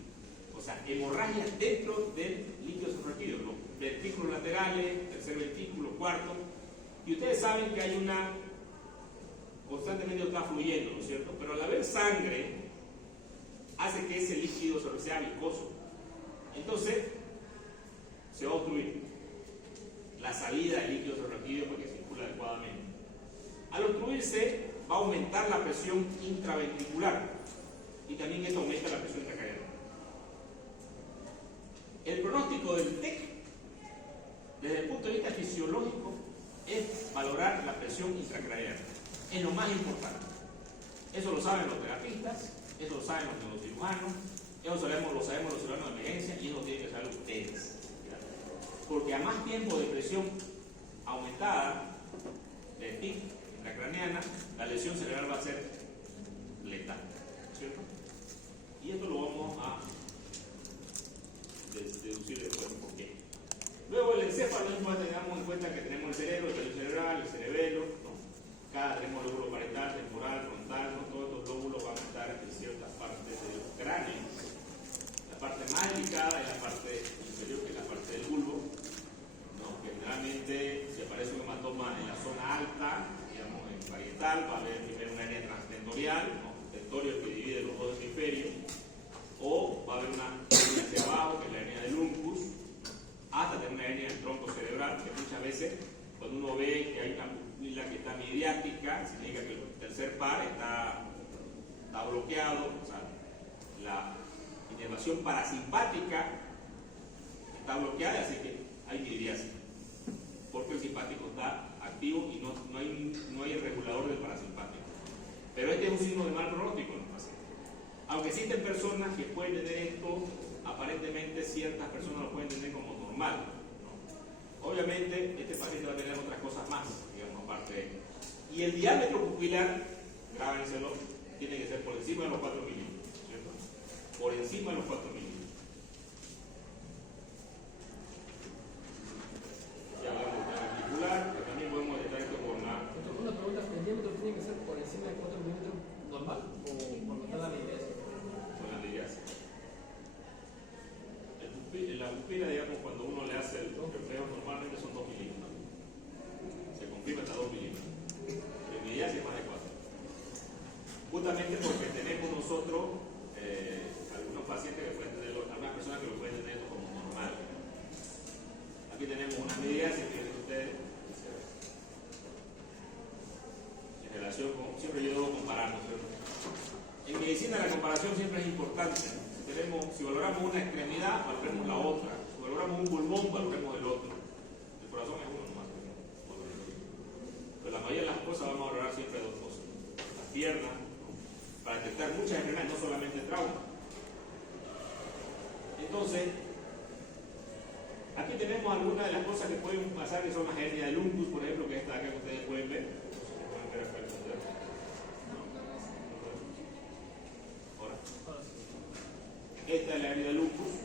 O sea, hemorragias dentro del líquido cefalorraquídeo, los ventículos laterales, tercer ventículo, cuarto. Y ustedes saben que hay una... constantemente está fluyendo, ¿no es cierto? Pero al haber sangre, hace que ese líquido sea viscoso. Entonces, se va a obstruir la salida del líquido cefalorraquídeo para que circule adecuadamente. Al obstruirse, va a aumentar la presión intraventricular y también esto aumenta la presión intracraneal. El pronóstico del TEC, desde el punto de vista fisiológico, es valorar la presión intracraneal. Es lo más importante. Eso lo saben los terapistas, eso lo saben los neurocirujanos, eso lo sabemos los cirujanos de emergencia y eso lo tienen que saber ustedes. Porque a más tiempo de presión aumentada de TIC intracraneana, la lesión cerebral va a ser letal, ¿cierto? Y esto lo vamos a deducir después por qué. Luego el encéfalo, tengamos en cuenta que tenemos el cerebro, el cerebral, el cerebelo, ¿no? Tenemos el lóbulo parietal, temporal, frontal, ¿no? Todos estos lóbulos van a estar en ciertas partes del cráneo. La parte más delicada es la parte inferior, que es la parte del bulbo, ¿no? Que generalmente si aparece un hematoma en la zona alta, digamos en parietal, va a haber primero una hernia transtentorial, ¿no? Tentorio que divide los dos hemisferios, o va a haber una hernia hacia abajo, que es la hernia del uncus, hasta tener una hernia del tronco cerebral, que muchas veces cuando uno ve que hay una pupila que está mediática, significa que el tercer par está bloqueado, o sea, la inervación parasimpática está bloqueada, así que hay midriasis, porque el simpático está activo y no hay el regulador del parasimpático. Pero este es un signo de mal pronóstico en los pacientes. Aunque existen personas que pueden tener esto, aparentemente ciertas personas lo pueden tener como normal, ¿no? Obviamente este paciente va a tener otras cosas más, digamos, aparte de esto. Y el diámetro pupilar, grábenselo, tiene que ser por encima de los 4 milímetros, ¿cierto? Por encima de los 4 milímetros. Ya hablamos del diámetro pupilar, pero también podemos detectar esto con la... Una pregunta, ¿el diámetro tiene que ser por encima de 4 milímetros normal o cuando está la midriasis? Con la midriasis. La pupila, digamos, cuando uno le hace el reflejo, normalmente son 2 milímetros. Se comprime hasta 2 milímetros. En midriasis es más de 4. Justamente porque tenemos nosotros algunos pacientes que pueden tenerlo, algunas personas que lo pueden tener como normal. Aquí tenemos una midriasis, fíjense ustedes, en relación con, siempre yo debo compararnos, ¿cierto? En medicina la comparación siempre es importante. Si valoramos una extremidad, valoremos la otra. Si valoramos un pulmón, valoremos el otro. El corazón es uno nomás. Pero la mayoría de las cosas vamos a valorar siempre dos cosas. Las piernas, ¿no? Para detectar muchas enfermedades, no solamente trauma. Entonces, aquí tenemos algunas de las cosas que pueden pasar, que son las hernias del uncus, por ejemplo, que es esta acá que ustedes pueden ver. Pueden ver acá, esta es la hernia del uncus,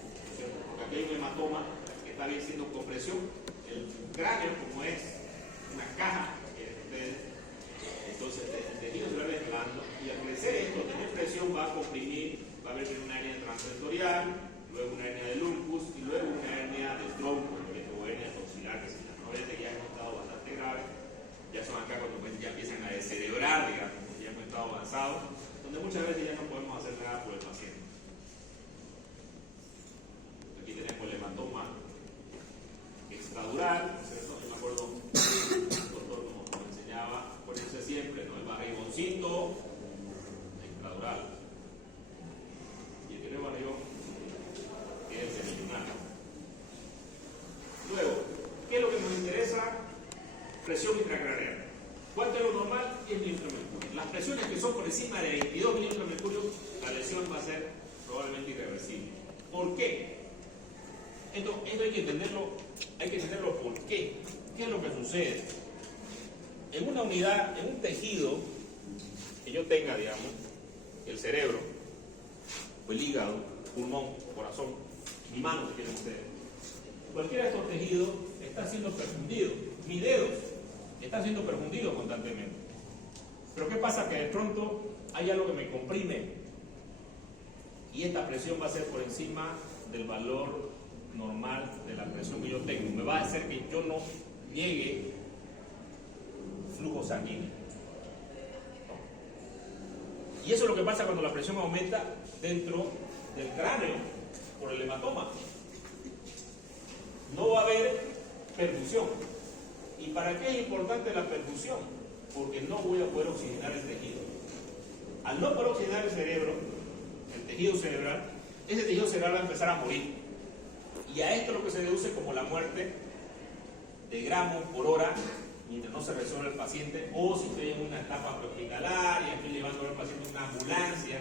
porque aquí hay un hematoma que está haciendo compresión. El cráneo, como es una caja, entonces el tejido se va desplazando y al crecer esto, tener presión va a comprimir, va a haber una hernia transsensorial, luego una hernia del uncus y luego una hernia del tronco, o hernia toxilar, que si las novedades que ya han estado bastante graves, ya son acá cuando ya empiezan a descerebrar, digamos, ya han estado avanzados, donde muchas veces ya no podemos hacer nada por el paciente. Aquí tenemos el hematoma extradural, ¿cierto? Yo me acuerdo, el doctor nos enseñaba, acuérdense siempre, ¿no? El barrigoncito extradural. Y el que no es barrigón es el semilunar. encima de 22 milímetros de mercurio, la lesión va a ser probablemente irreversible. ¿Por qué? Esto hay que entenderlo por qué. ¿Qué es lo que sucede? En una unidad, en un tejido que yo tenga, digamos, el cerebro, o el hígado, pulmón, corazón, mi mano, si quieren ustedes, cualquiera de estos tejidos está siendo perfundido. Mis dedos están siendo perfundidos constantemente. Pero ¿qué pasa? Que de pronto hay algo que me comprime y esta presión va a ser por encima del valor normal de la presión que yo tengo. Me va a hacer que yo no llegue flujo sanguíneo. Y eso es lo que pasa cuando la presión aumenta dentro del cráneo por el hematoma. No va a haber perfusión. ¿Y para qué es importante la perfusión? Porque no voy a poder oxigenar el tejido. Al no poder oxigenar el cerebro, el tejido cerebral, ese tejido cerebral va a empezar a morir. Y a esto es lo que se deduce como la muerte de gramos por hora mientras no se resuelve el paciente, o si estoy en una etapa prehospitalaria, estoy llevando al paciente en una ambulancia.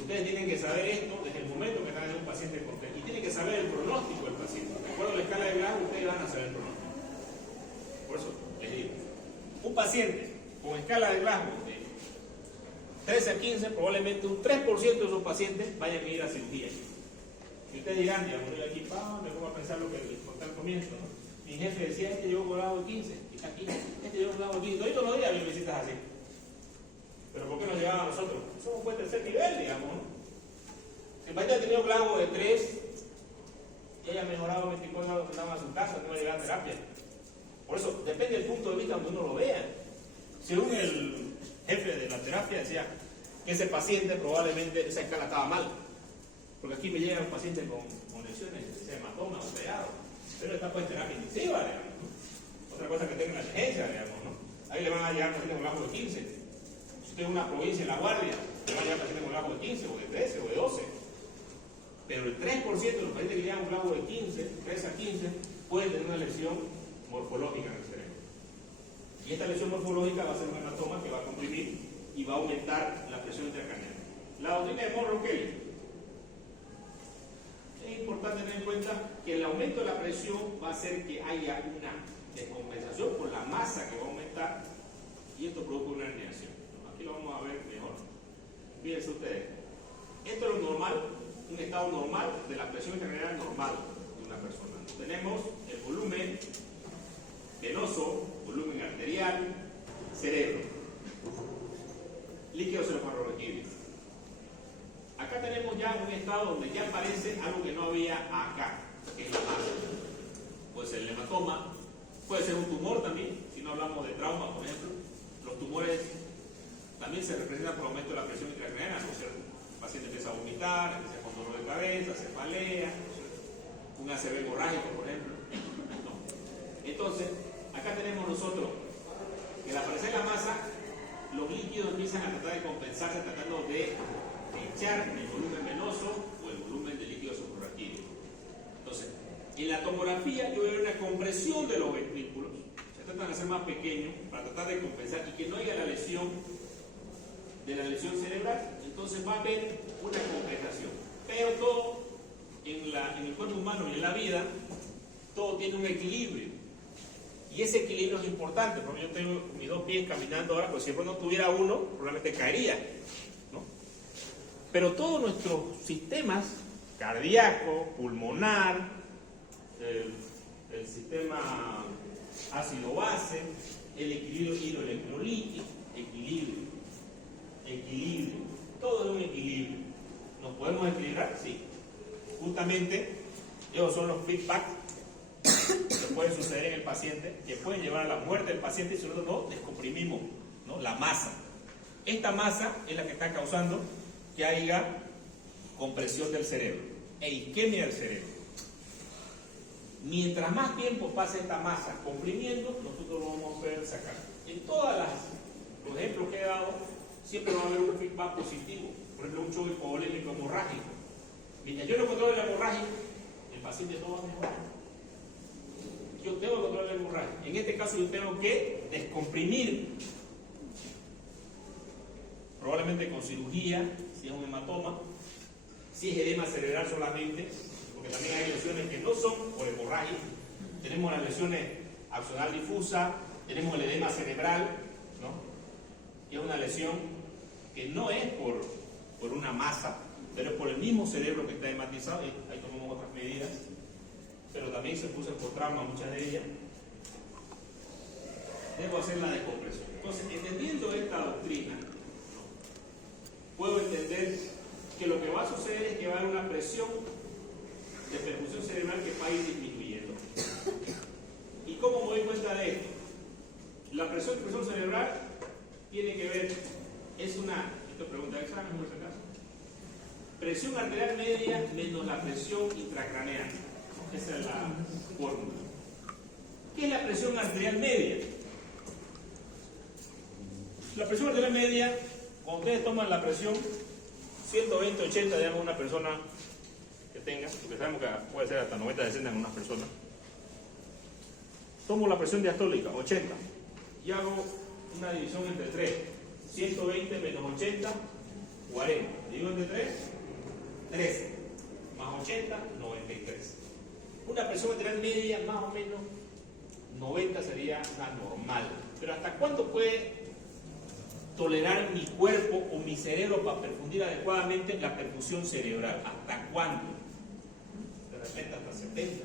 Ustedes tienen que saber esto desde el momento que están en un paciente complejo y tienen que saber el pronóstico del paciente. De acuerdo a la escala de Glasgow, ustedes van a saber el pronóstico. Por eso les digo, un paciente con escala de Glasgow de 13 a 15, probablemente un 3% de esos pacientes vayan a ir a cirugía. Y ustedes dirán, digamos, yo aquí me pongo a pensar lo que les conté al comienzo, ¿no? Mi jefe decía, este llegó con Glasgow de 15, y está aquí, este llegó con Glasgow de 15, todos los días había visitas así. Pero ¿por qué nos llegaban a nosotros? Somos pues tercer nivel, digamos, ¿no? Si el paciente ha tenido Glasgow de 3 y haya mejorado 24 grados, andaban a su casa, no va a llegar a terapia. Por eso, depende del punto de vista donde uno lo vea. Según el jefe de la terapia decía que ese paciente probablemente, esa escala estaba mal. Porque aquí me llega un paciente con lesiones, ese hematoma, un pegado. Pero está pues en terapia intensiva, digamos, ¿no? Otra cosa que tenga en la emergencia, digamos, ¿no? Ahí le van a llegar pacientes con Glasgow de 15. Si usted es una provincia en La Guardia, le van a llegar pacientes con Glasgow de 15, o de 13, o de 12. Pero el 3% de los pacientes que llegan con Glasgow de 15, 3 a 15, pueden tener una lesión morfológica en el cerebro. Y esta lesión morfológica va a ser un hematoma que va a comprimir y va a aumentar la presión intracraneal. La doctrina de Monro-Kelly. Es importante tener en cuenta que el aumento de la presión va a hacer que haya una descompensación por la masa que va a aumentar y esto produce una herniación. Aquí lo vamos a ver mejor. Fíjense ustedes. Esto es lo normal, un estado normal de la presión intracraneal normal de una persona. Tenemos el volumen venoso, volumen arterial, cerebro, líquido cefalorraquídeo. Acá tenemos ya un estado donde ya aparece algo que no había acá, que es la masa. Puede ser el hematoma, puede ser un tumor también, si no hablamos de trauma, por ejemplo. Los tumores también se representan por aumento de la presión intracraneal, ¿no es cierto? El paciente empieza a vomitar, empieza con dolor de cabeza, cefalea, un ACV hemorrágico, por ejemplo. ¿No? Entonces, acá tenemos nosotros que al aparecer la masa, los líquidos empiezan a tratar de compensarse tratando de echar el volumen venoso o el volumen de líquido cefalorraquídeo. Entonces, en la tomografía yo voy a ver una compresión de los ventrículos, se tratan de hacer más pequeños para tratar de compensar y que no haya la lesión de la lesión cerebral. Entonces va a haber una compensación. Pero todo en el cuerpo humano y en la vida, todo tiene un equilibrio. Y ese equilibrio es importante, porque yo tengo mis dos pies caminando ahora, pues si no tuviera uno, probablemente caería, ¿no? Pero todos nuestros sistemas, cardíaco, pulmonar, el sistema ácido-base, el equilibrio hidroelectrolítico, equilibrio, todo es un equilibrio. ¿Nos podemos equilibrar? Sí. Justamente, esos son los feedback que pueden suceder en el paciente, que pueden llevar a la muerte del paciente si nosotros no descomprimimos, ¿no? La masa. Esta masa es la que está causando que haya compresión del cerebro e isquemia del cerebro. Mientras más tiempo pase esta masa comprimiendo, nosotros lo vamos a poder sacar. En todos los ejemplos que he dado, siempre va a haber un feedback positivo. Por ejemplo, un shock hipovolémico hemorrágico. Mientras yo no controle la hemorragia, el paciente no va a mejorar. Yo tengo que controlar la hemorragia. En este caso yo tengo que descomprimir probablemente con cirugía, si es un hematoma, si es edema cerebral solamente, porque también hay lesiones que no son por hemorragia. Tenemos las lesiones axonal difusa, tenemos el edema cerebral, ¿no? Y es una lesión que no es por una masa, pero es por el mismo cerebro que está hematizado, y ahí tomamos otras medidas, pero también se puso por trauma muchas de ellas. Debo hacer la descompresión. Entonces, entendiendo esta doctrina, puedo entender que lo que va a suceder es que va a haber una presión de perfusión cerebral que va a ir disminuyendo. ¿Y cómo me doy cuenta de esto? La presión cerebral tiene que ver, esto pregunta de examen por si acaso, presión arterial media menos la presión intracraneal. Esa es la fórmula. ¿Qué es la presión arterial media? La presión arterial media, cuando ustedes toman la presión 120, 80, digamos, una persona que tenga, porque sabemos que puede ser hasta 90, 60 en unas personas. Tomo la presión diastólica, 80, y hago una división entre 3. 120 menos 80, 40. Divido entre 3, 13. Más 80, 93. Una presión arterial media, más o menos, 90 sería una normal. Pero ¿hasta cuándo puede tolerar mi cuerpo o mi cerebro para perfundir adecuadamente la perfusión cerebral? ¿Hasta cuándo? De repente hasta 70.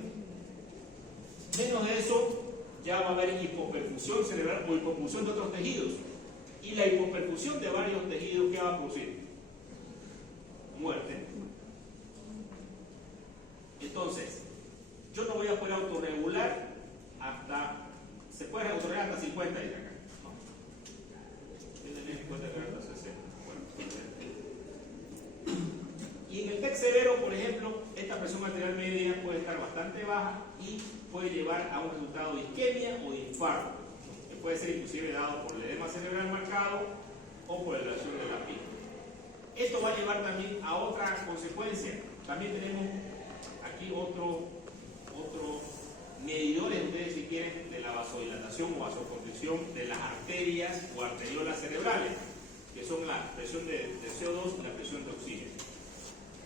Menos de eso, ya va a haber hipoperfusión cerebral o hipoperfusión de otros tejidos. Y la hipoperfusión de varios tejidos, ¿qué va a producir? Muerte. Entonces, yo no voy a poder autorregular hasta, se puede autorregular hasta 50 dice acá, ¿no? Yo tenía en cuenta que era hasta 60. Bueno, y en el TEC severo, por ejemplo, esta presión arterial media puede estar bastante baja y puede llevar a un resultado de isquemia o de infarto, que puede ser inclusive dado por el edema cerebral marcado o por la elevación de la piel. Esto va a llevar también a otra consecuencia. También tenemos aquí otros medidores, ustedes si quieren, de la vasodilatación o vasoconstricción de las arterias o arteriolas cerebrales, que son la presión de CO2 y la presión de oxígeno.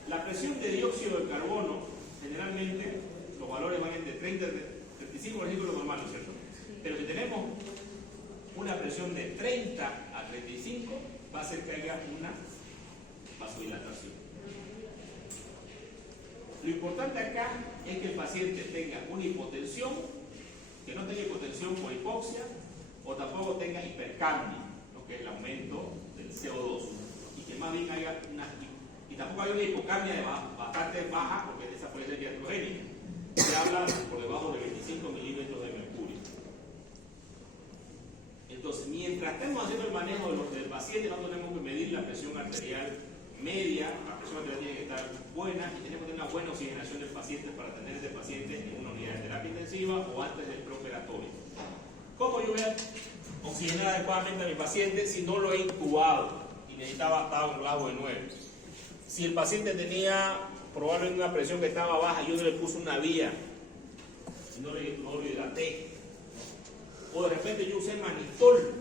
La presión de dióxido de carbono, generalmente los valores van entre 30 y 35, por ejemplo, lo normal, ¿no es cierto? Pero si tenemos una presión de 30 a 35, va a hacer que haya una vasodilatación. Lo importante acá es que el paciente tenga una hipotensión, que no tenga hipotensión por hipoxia, o tampoco tenga hipercambio, ¿no? Que es el aumento del CO2, y que más bien haya y tampoco haya una hipocambia bastante baja, porque esa puede ser iatrogénica. Se habla por debajo de 25 milímetros de mercurio. Entonces, mientras estemos haciendo el manejo del paciente, nosotros tenemos que medir la presión arterial media, la presión arterial tiene que estar buena y tenemos que tener una buena oxigenación del paciente para tener este paciente en una unidad de terapia intensiva o antes del preoperatorio. ¿Cómo yo voy a oxigenar adecuadamente a mi paciente si no lo he intubado y necesitaba estar un lago de 9? Si el paciente tenía probablemente una presión que estaba baja y yo no le puse una vía y no lo hidraté, o de repente yo usé manitol,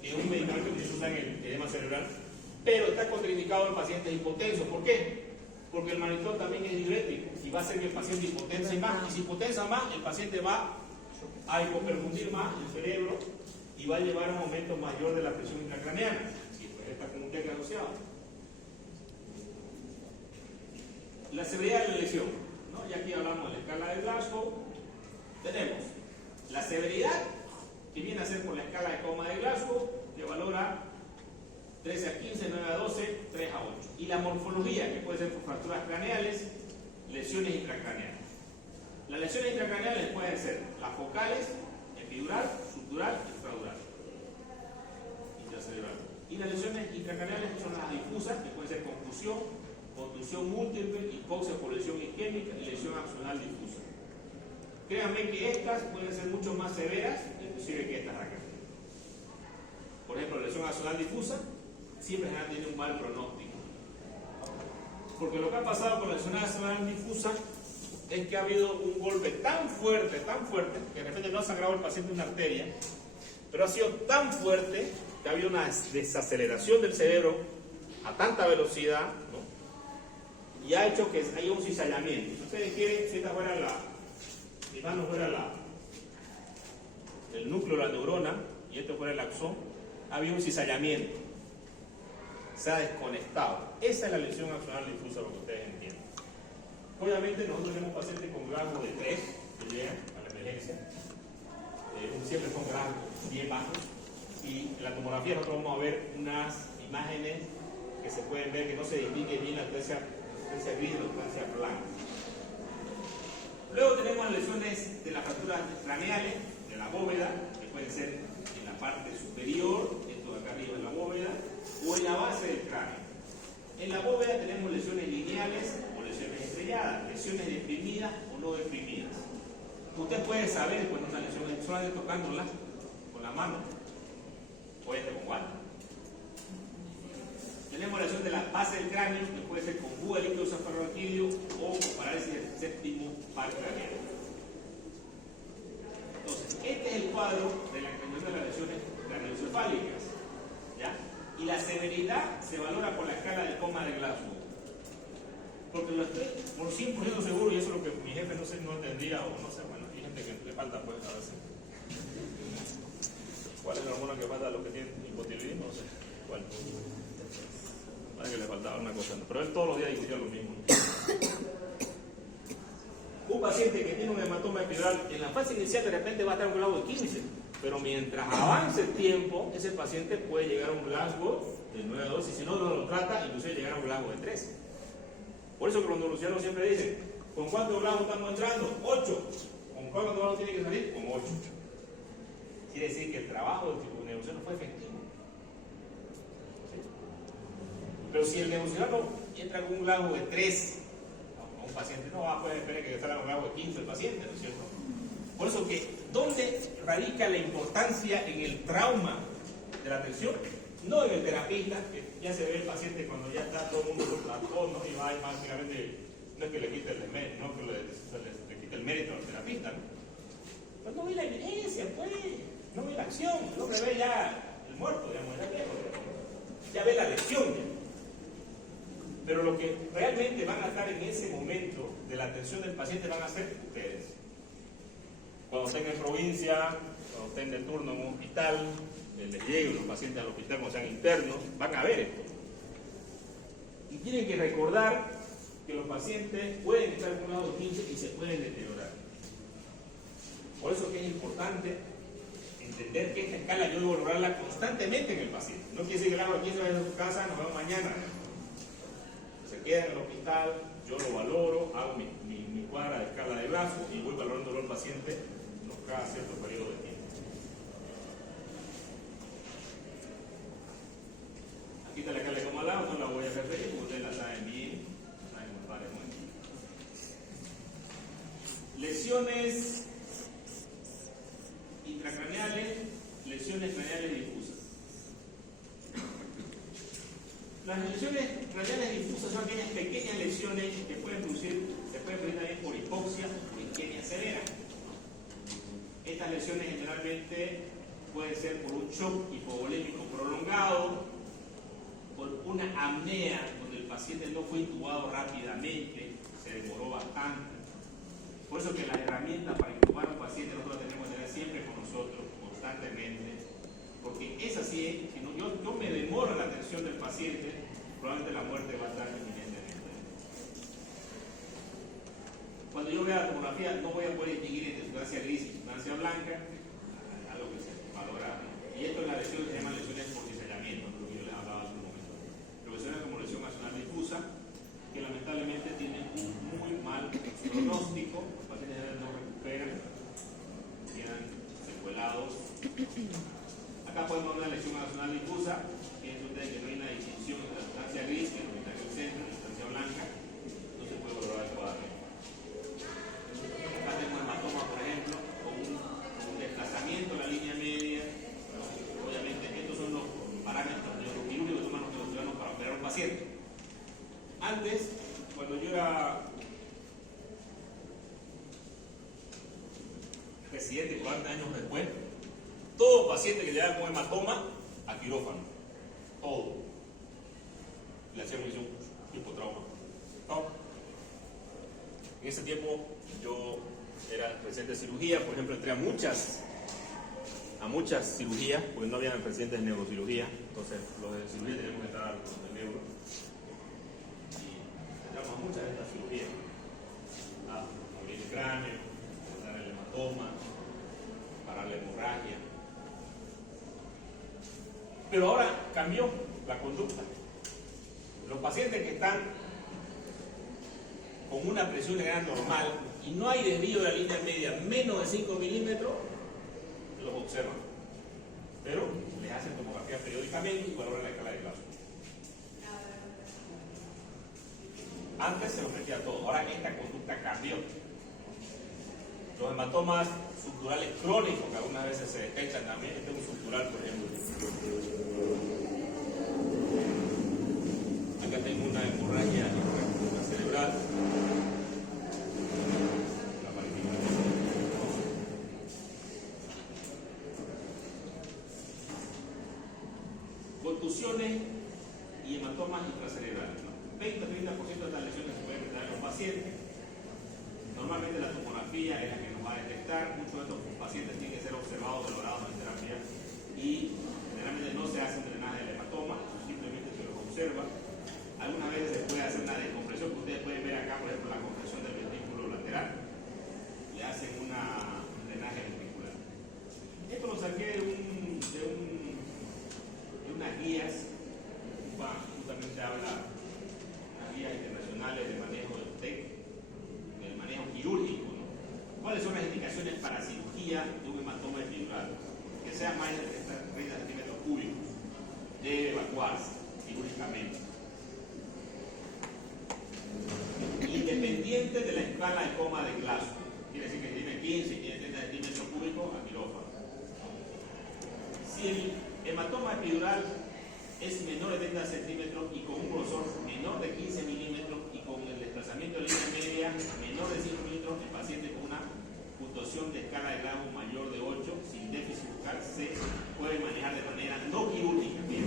que es un medicamento que se usa en el edema cerebral, pero está contraindicado en pacientes hipotensos. ¿Por qué? Porque el manitol también es diurético y va a hacer que el paciente hipotense más, y si hipotensa más, el paciente va a hipoperfundir más el cerebro y va a llevar a un aumento mayor de la presión intracraneal, si está con un TEC asociado. La severidad de la lesión, ¿no? Y aquí hablamos de la escala de Glasgow. Tenemos la severidad, que viene a ser por la escala de coma de Glasgow, que valora 13 a 15, 9 a 12, 3 a 8. Y la morfología, que puede ser por fracturas craneales, lesiones intracraneales. Las lesiones intracraneales pueden ser las focales, epidural, subdural, extradural, intracerebral. Y las lesiones intracraneales son las difusas, que pueden ser contusión múltiple, hipoxia por lesión isquémica y lesión axonal difusa. Créanme que estas pueden ser mucho más severas, inclusive que estas acá. Por ejemplo, la lesión axonal difusa siempre tiene un mal pronóstico. Porque lo que ha pasado con la lesión axonal difusa es que ha habido un golpe tan fuerte, que de repente no ha sangrado el paciente una arteria, pero ha sido tan fuerte que ha habido una desaceleración del cerebro a tanta velocidad, ¿no? Y ha hecho que haya un cizallamiento. Si ustedes quieren, si esta fuera mi mano fuera el núcleo de la neurona y esto fuera el axón, ha habido un cizallamiento. Se ha desconectado. Esa es la lesión axonal difusa, para que ustedes entiendan. Obviamente nosotros tenemos pacientes con rasgos de 3 que llegan a la emergencia. Siempre son rasgos bien bajos. Y en la tomografía nosotros vamos a ver unas imágenes que se pueden ver que no se distingue bien la sustancia gris y la sustancia blanca. Luego tenemos las lesiones de las fracturas craneales, de la bóveda, que pueden ser en la parte superior, esto de acá arriba en la bóveda, o en la base del cráneo. En la bóveda tenemos lesiones lineales o lesiones estrelladas, lesiones deprimidas o no deprimidas. Usted puede saber cuando una lesión es solamente tocándola con la mano, o con guante. Tenemos la lesión de la base del cráneo, que puede ser con fuga de líquido cefalorraquídeo o con parálisis del séptimo par craneal. Entonces, este es el cuadro de la extensión de las lesiones craneoencefálicas, ¿ya? Y la severidad se valora por la escala de coma de Glasgow. Porque lo estoy por 100% seguro, y eso es lo que mi jefe no entendía, o no sé, bueno, hay gente que le falta, pues, a veces. ¿Cuál es la hormona que falta a los que tienen hipotiroidismo? No sé. ¿Cuál? Parece que le faltaba una cosa, pero él todos los días discutía lo mismo. Un paciente que tiene un hematoma epidural, en la fase inicial de repente va a estar en un Glasgow de 15, pero mientras avance el tiempo, ese paciente puede llegar a un Glasgow de 9 a 2, y si no lo trata, inclusive llegar a un Glasgow de 3. Por eso que los neurocirujanos siempre dicen, ¿con cuántos Glasgow estamos entrando? 8. ¿Con cuántos Glasgow tiene que salir? Con 8. Quiere decir que el trabajo del neurocirujano fue efectivo. ¿Sí? Pero si el neurocirujano entra con un Glasgow de 3 a un paciente, no va a poder esperar que salga un Glasgow de 15 el paciente, ¿no es cierto? Por eso que, ¿dónde radica la importancia en el trauma de la atención? No en el terapista, que ya se ve el paciente cuando ya está todo el mundo por platón, ¿no? Y va y básicamente, no es que le quite el mérito, no que le quite el mérito al terapista, ¿no? Pues no ve la evidencia, pues, no ve la acción, el hombre ve ya el muerto, digamos, ya ve la lesión. Ya. Pero lo que realmente van a estar en ese momento de la atención del paciente van a ser ustedes. Cuando estén en provincia, cuando estén de turno en un hospital, les lleguen los pacientes al hospital cuando sean internos, van a ver esto. Y tienen que recordar que los pacientes pueden estar con un lado 15 y se pueden deteriorar. Por eso que es importante entender que esta escala yo debo lograrla constantemente en el paciente. No quiere decir que el hago aquí, se vaya a su casa, nos vemos mañana. Se queda en el hospital, yo lo valoro, hago mi cuadra de escala de Glasgow y voy valorándolo al paciente cada cierto periodo de tiempo. Aquí está la escala de coma al lado, no la voy a repetir porque ustedes la saben bien, saben cómo vale muy bien. Lesiones intracraneales, lesiones craneales difusas. Las lesiones craneales difusas son aquellas pequeñas lesiones que se pueden producir también por hipoxia o por isquemia severa. Estas lesiones generalmente pueden ser por un shock hipovolémico prolongado, por una apnea donde el paciente no fue intubado rápidamente, se demoró bastante. Por eso que las herramientas para intubar a un paciente nosotros tenemos que tener siempre con nosotros, constantemente, porque es así, si no, yo me demoro en la atención del paciente, probablemente la muerte va a estar inminentemente. Cuando yo vea la tomografía no voy a poder distinguir entre sustancia gris y sustancia blanca, algo que se valora. Y esto es la lesión que se llama lesiones por cizallamiento, lo que yo les hablaba hace un momento. Lo que se llama como lesión axonal difusa, que lamentablemente tiene un muy mal pronóstico, los pacientes no recuperan, quedan secuelados. Acá podemos ver una lesión axonal difusa, que es ustedes que no hay una distinción entre la sustancia gris, que es lo que está en el centro, y la sustancia blanca, no se puede valorar el cuadro. Acá tengo un hematoma, por ejemplo, con un desplazamiento en la línea media. Obviamente, estos son los parámetros quirúrgicos que toman los neurocirujanos para operar a un paciente. Antes, cuando yo era residente, 40 años después, todo paciente que llegaba con hematoma a quirófano, todo. Le hacían un hipotrauma. ¿No? En ese tiempo yo era residente de cirugía, por ejemplo, entré a muchas cirugías, porque no había residentes de neurocirugía, entonces los de cirugía teníamos que entrar a los de neuro. Y entramos a muchas de estas cirugías. Abrir el cráneo, cortar el hematoma, parar la hemorragia. Pero ahora cambió la conducta. Los pacientes que están con una presión renal normal y no hay desvío de la línea media menos de 5 milímetros, los observan. Pero les hacen tomografía periódicamente y valoran la escala de Glasgow. Antes se los metía todo, ahora esta conducta cambió. Los hematomas subdurales crónicos, que algunas veces se detectan también, este es un subdural, por ejemplo. Acá tengo una hemorragia cerebral. Contusiones y hematomas intracerebrales. 20-30% de estas lesiones se pueden presentar en los pacientes. Normalmente la tomografía es la que nos va a detectar. Muchos de estos pacientes tienen que ser observados, valorados en terapia y generalmente no se hace un drenaje del hematoma, simplemente se los observa. Algunas veces se puede hacer una descompresión, que ustedes pueden ver acá, por ejemplo, la compresión del ventrículo lateral. Le hacen un drenaje ventricular. Esto lo saqué de unas guías, justamente habla unas guías internacionales de manejo del TEC, del manejo quirúrgico, ¿no? ¿Cuáles son las indicaciones para cirugía de un hematoma epidural? Que sea más de 30 centímetros cúbicos, debe evacuarse quirúrgicamente. Independiente de la escala de coma de Glasgow, quiere decir que tiene 15 y tiene 30 centímetros cúbicos a quirófano. Si el hematoma epidural es menor de 30 centímetros y con un grosor menor de 15 milímetros y con el desplazamiento de línea media menor de 5 milímetros, el paciente con una puntuación de escala de Glasgow mayor de 8, sin déficit bucal, se puede manejar de manera no quirúrgica. Bien.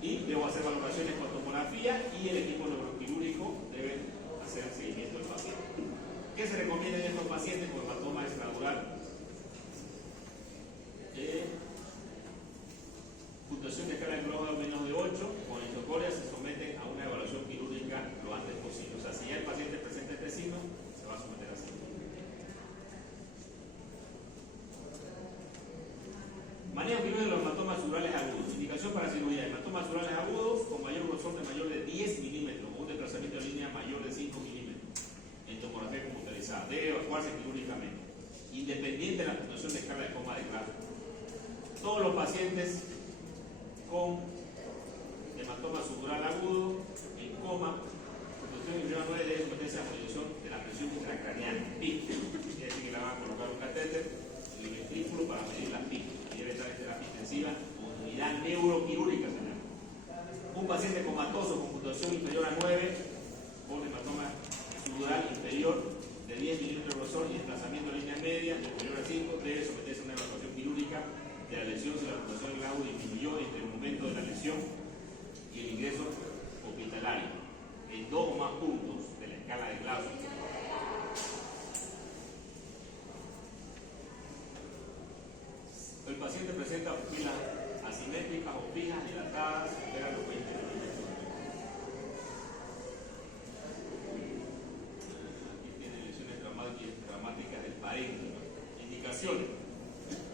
Y debo hacer valoraciones con tomografía y el equipo neuroquirúrgico debe hacer el seguimiento del paciente. ¿Qué se recomienda en estos pacientes con hematoma extradural? Puntuación de escala de Glasgow menos de 8, con isocoria se someten a una evaluación quirúrgica lo antes posible. O sea, si ya el paciente presenta este signo, se va a someter así. Manejo quirúrgico de los hematomas subdurales agudos. Indicación para cirugía de hematomas subdurales agudos con mayor grosor de mayor de 10 milímetros o un desplazamiento de línea mayor de 5 milímetros en tomografía computarizada. Debe evacuarse quirúrgicamente, independiente de la puntuación de escala de coma de Glasgow. Todos los pacientes con hematoma subdural agudo, en coma, puntuación inferior a 9 debe someterse a monitorización de la presión intracraneal, PIC. Quiere decir que le van a colocar un catéter en el ventrículo para medir la PIC. Debe estar en terapia intensiva o unidad neuroquirúrgica, se llama. Un paciente comatoso con puntuación inferior a 9, con hematoma subdural inferior de 10 milímetros de grosor y desplazamiento de línea media inferior a 5, debe someterse a una evaluación quirúrgica de la lesión si la puntuación de Glasgow disminuyó entre el momento de la lesión y el ingreso hospitalario en 2 o más puntos de la escala de Glasgow. El paciente presenta pupilas asimétricas o fijas dilatadas supera los 20 milímetros. Aquí tiene lesiones traumáticas del parénquima. Indicaciones.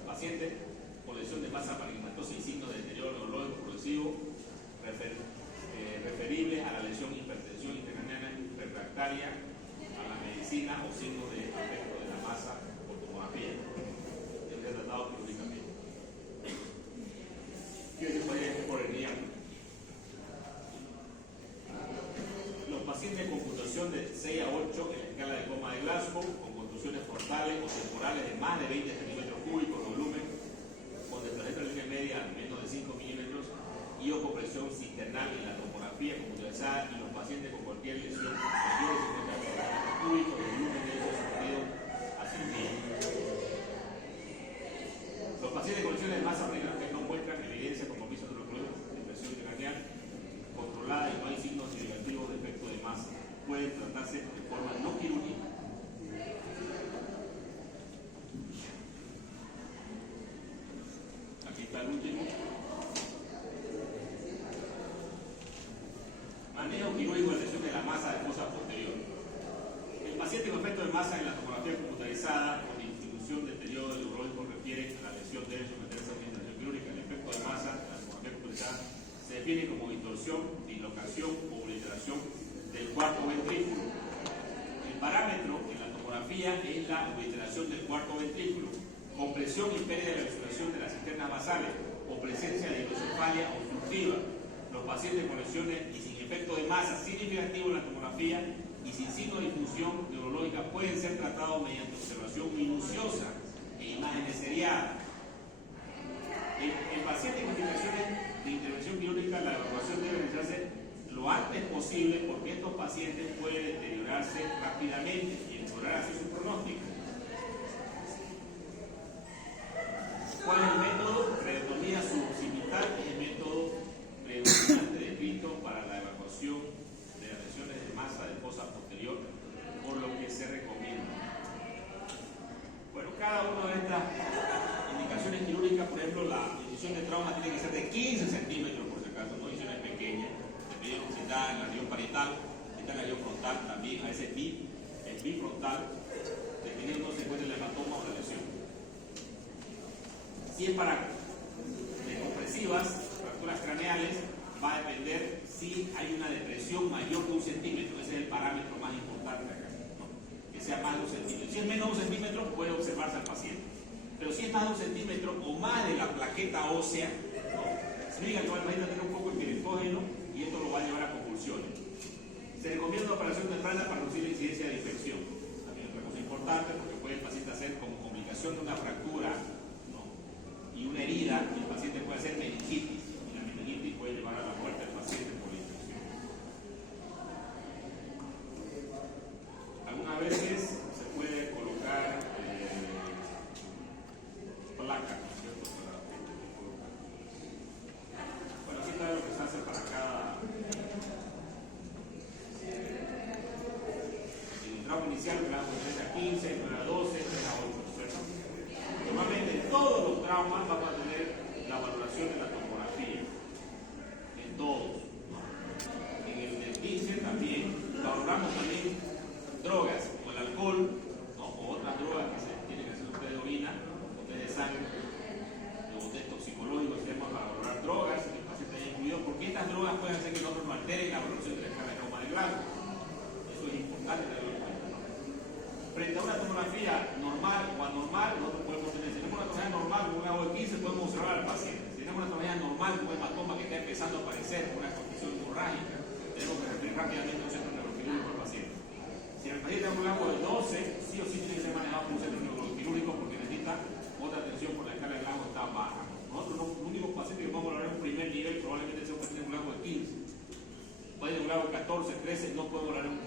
Paciente con lesión de masa parenquimatosa y signos de deterioro neurológico progresivo referibles a la lesión hipertensión intracraneana refractaria a la medicina o signos de afecto de la masa por tomografía. Debe ser tratado quirúrgicamente. ¿Qué se puede hacer por el día? Los pacientes con puntuación de 6 a 8 en la escala de coma de Glasgow, con contusiones frontales o temporales de más de 20 centímetros cúbicos de volumen, con desplazamiento de línea media a menos de 5 milímetros y o compresión cisternal en la tomografía computarizada, y los pacientes con cualquier lesión mayor de 50 centímetros cúbicos de volumen deben ser sometidos a cirugía. Los pacientes con lesiones realizarse de forma no quirúrgica. Aquí está el último. Manejo quirúrgico de lesión de la masa de fosa posterior. El paciente con efecto de masa en la tomografía computarizada con distribución del periodo neurológico refiere a la lesión debe someterse a intervención quirúrgica. El efecto de masa en la tomografía computarizada se define como distorsión, dislocación o obliteración del cuarto ventrículo. El parámetro en la tomografía es la obliteración del cuarto ventrículo, compresión y pérdida de la visualización de las cisternas basales o presencia de hidrocefalia obstructiva. Los pacientes con lesiones y sin efecto de masa significativo en la tomografía y sin signo de difusión neurológica pueden ser tratados mediante observación minuciosa e imágenes seriadas. El paciente con indicaciones de intervención quirúrgica, la evaluación debe realizarse lo antes posible porque estos pacientes pueden deteriorarse rápidamente y empeorar así su pronóstico. ¿Cuál es el método? Redotomía suboccipital es el método predominante descrito para la evacuación de las lesiones de masa de fosa posterior, por lo que se recomienda. Bueno, cada una de estas indicaciones quirúrgicas, por ejemplo, la incisión de trauma tiene que ser de 15 centímetros, por si acaso, no incisiones pequeñas. Si está en la región parietal, si está en la región frontal, también a veces es bifrontal, dependiendo de si se encuentra el hematoma o la lesión. Si es para descompresivas, fracturas craneales, va a depender si hay una depresión mayor de 1 centímetro. Ese es el parámetro más importante acá, ¿no? Que sea más de 1 centímetro. Si es menos de 1 centímetro, puede observarse al paciente. Pero si es más de 1 centímetro o más de la plaqueta ósea, ¿no? Significa que va a tener un poco de piretógeno y esto lo va a llevar a convulsiones. Se recomienda una operación temprana para reducir la incidencia de infección. También otra cosa importante, porque puede el paciente hacer como complicación de una fractura, ¿no? Y una herida, y el paciente puede hacer meningitis, y la meningitis puede llevar a la muerte del paciente por la infección. Algunas veces se puede colocar placa, ¿no es cierto? Bueno, aquí está lo que se hace para cada. El trauma inicial, que vamos de 3 a 15, 9 a 12, 3 a 8, ¿cierto? Normalmente en todos los traumas vamos a tener la valoración de la tomografía. En todos. En el del 15 también. Valoramos también drogas, como el alcohol, ¿no? O otras drogas que se tienen que hacer ustedes de orina, ustedes de sangre, o test toxicológicos, tenemos para valorar drogas, que el paciente haya incluido, porque estas drogas pueden hacer que nosotros no alteren la evolución de la escala de trauma de grado. Eso es importante tenerlo en cuenta, ¿no? Frente a una tomografía normal o anormal, nosotros podemos tener, si tenemos una tomografía normal con un grado de 15, podemos observar al paciente. Si tenemos una tomografía normal con un hematoma que está empezando a aparecer, con una condición hemorrágica, tenemos que referir rápidamente a un centro neuroquirúrgico al paciente. Si el paciente tiene un grado de 12, sí o sí tiene que ser manejado por un centro neuroquirúrgico porque necesita otra atención por la escala de grado está baja. Nosotros no, el único paciente que podemos valorar en un primer nivel probablemente sea un paciente de un grado de 15. Puede de un grado de 14, 13, no puede valorar en un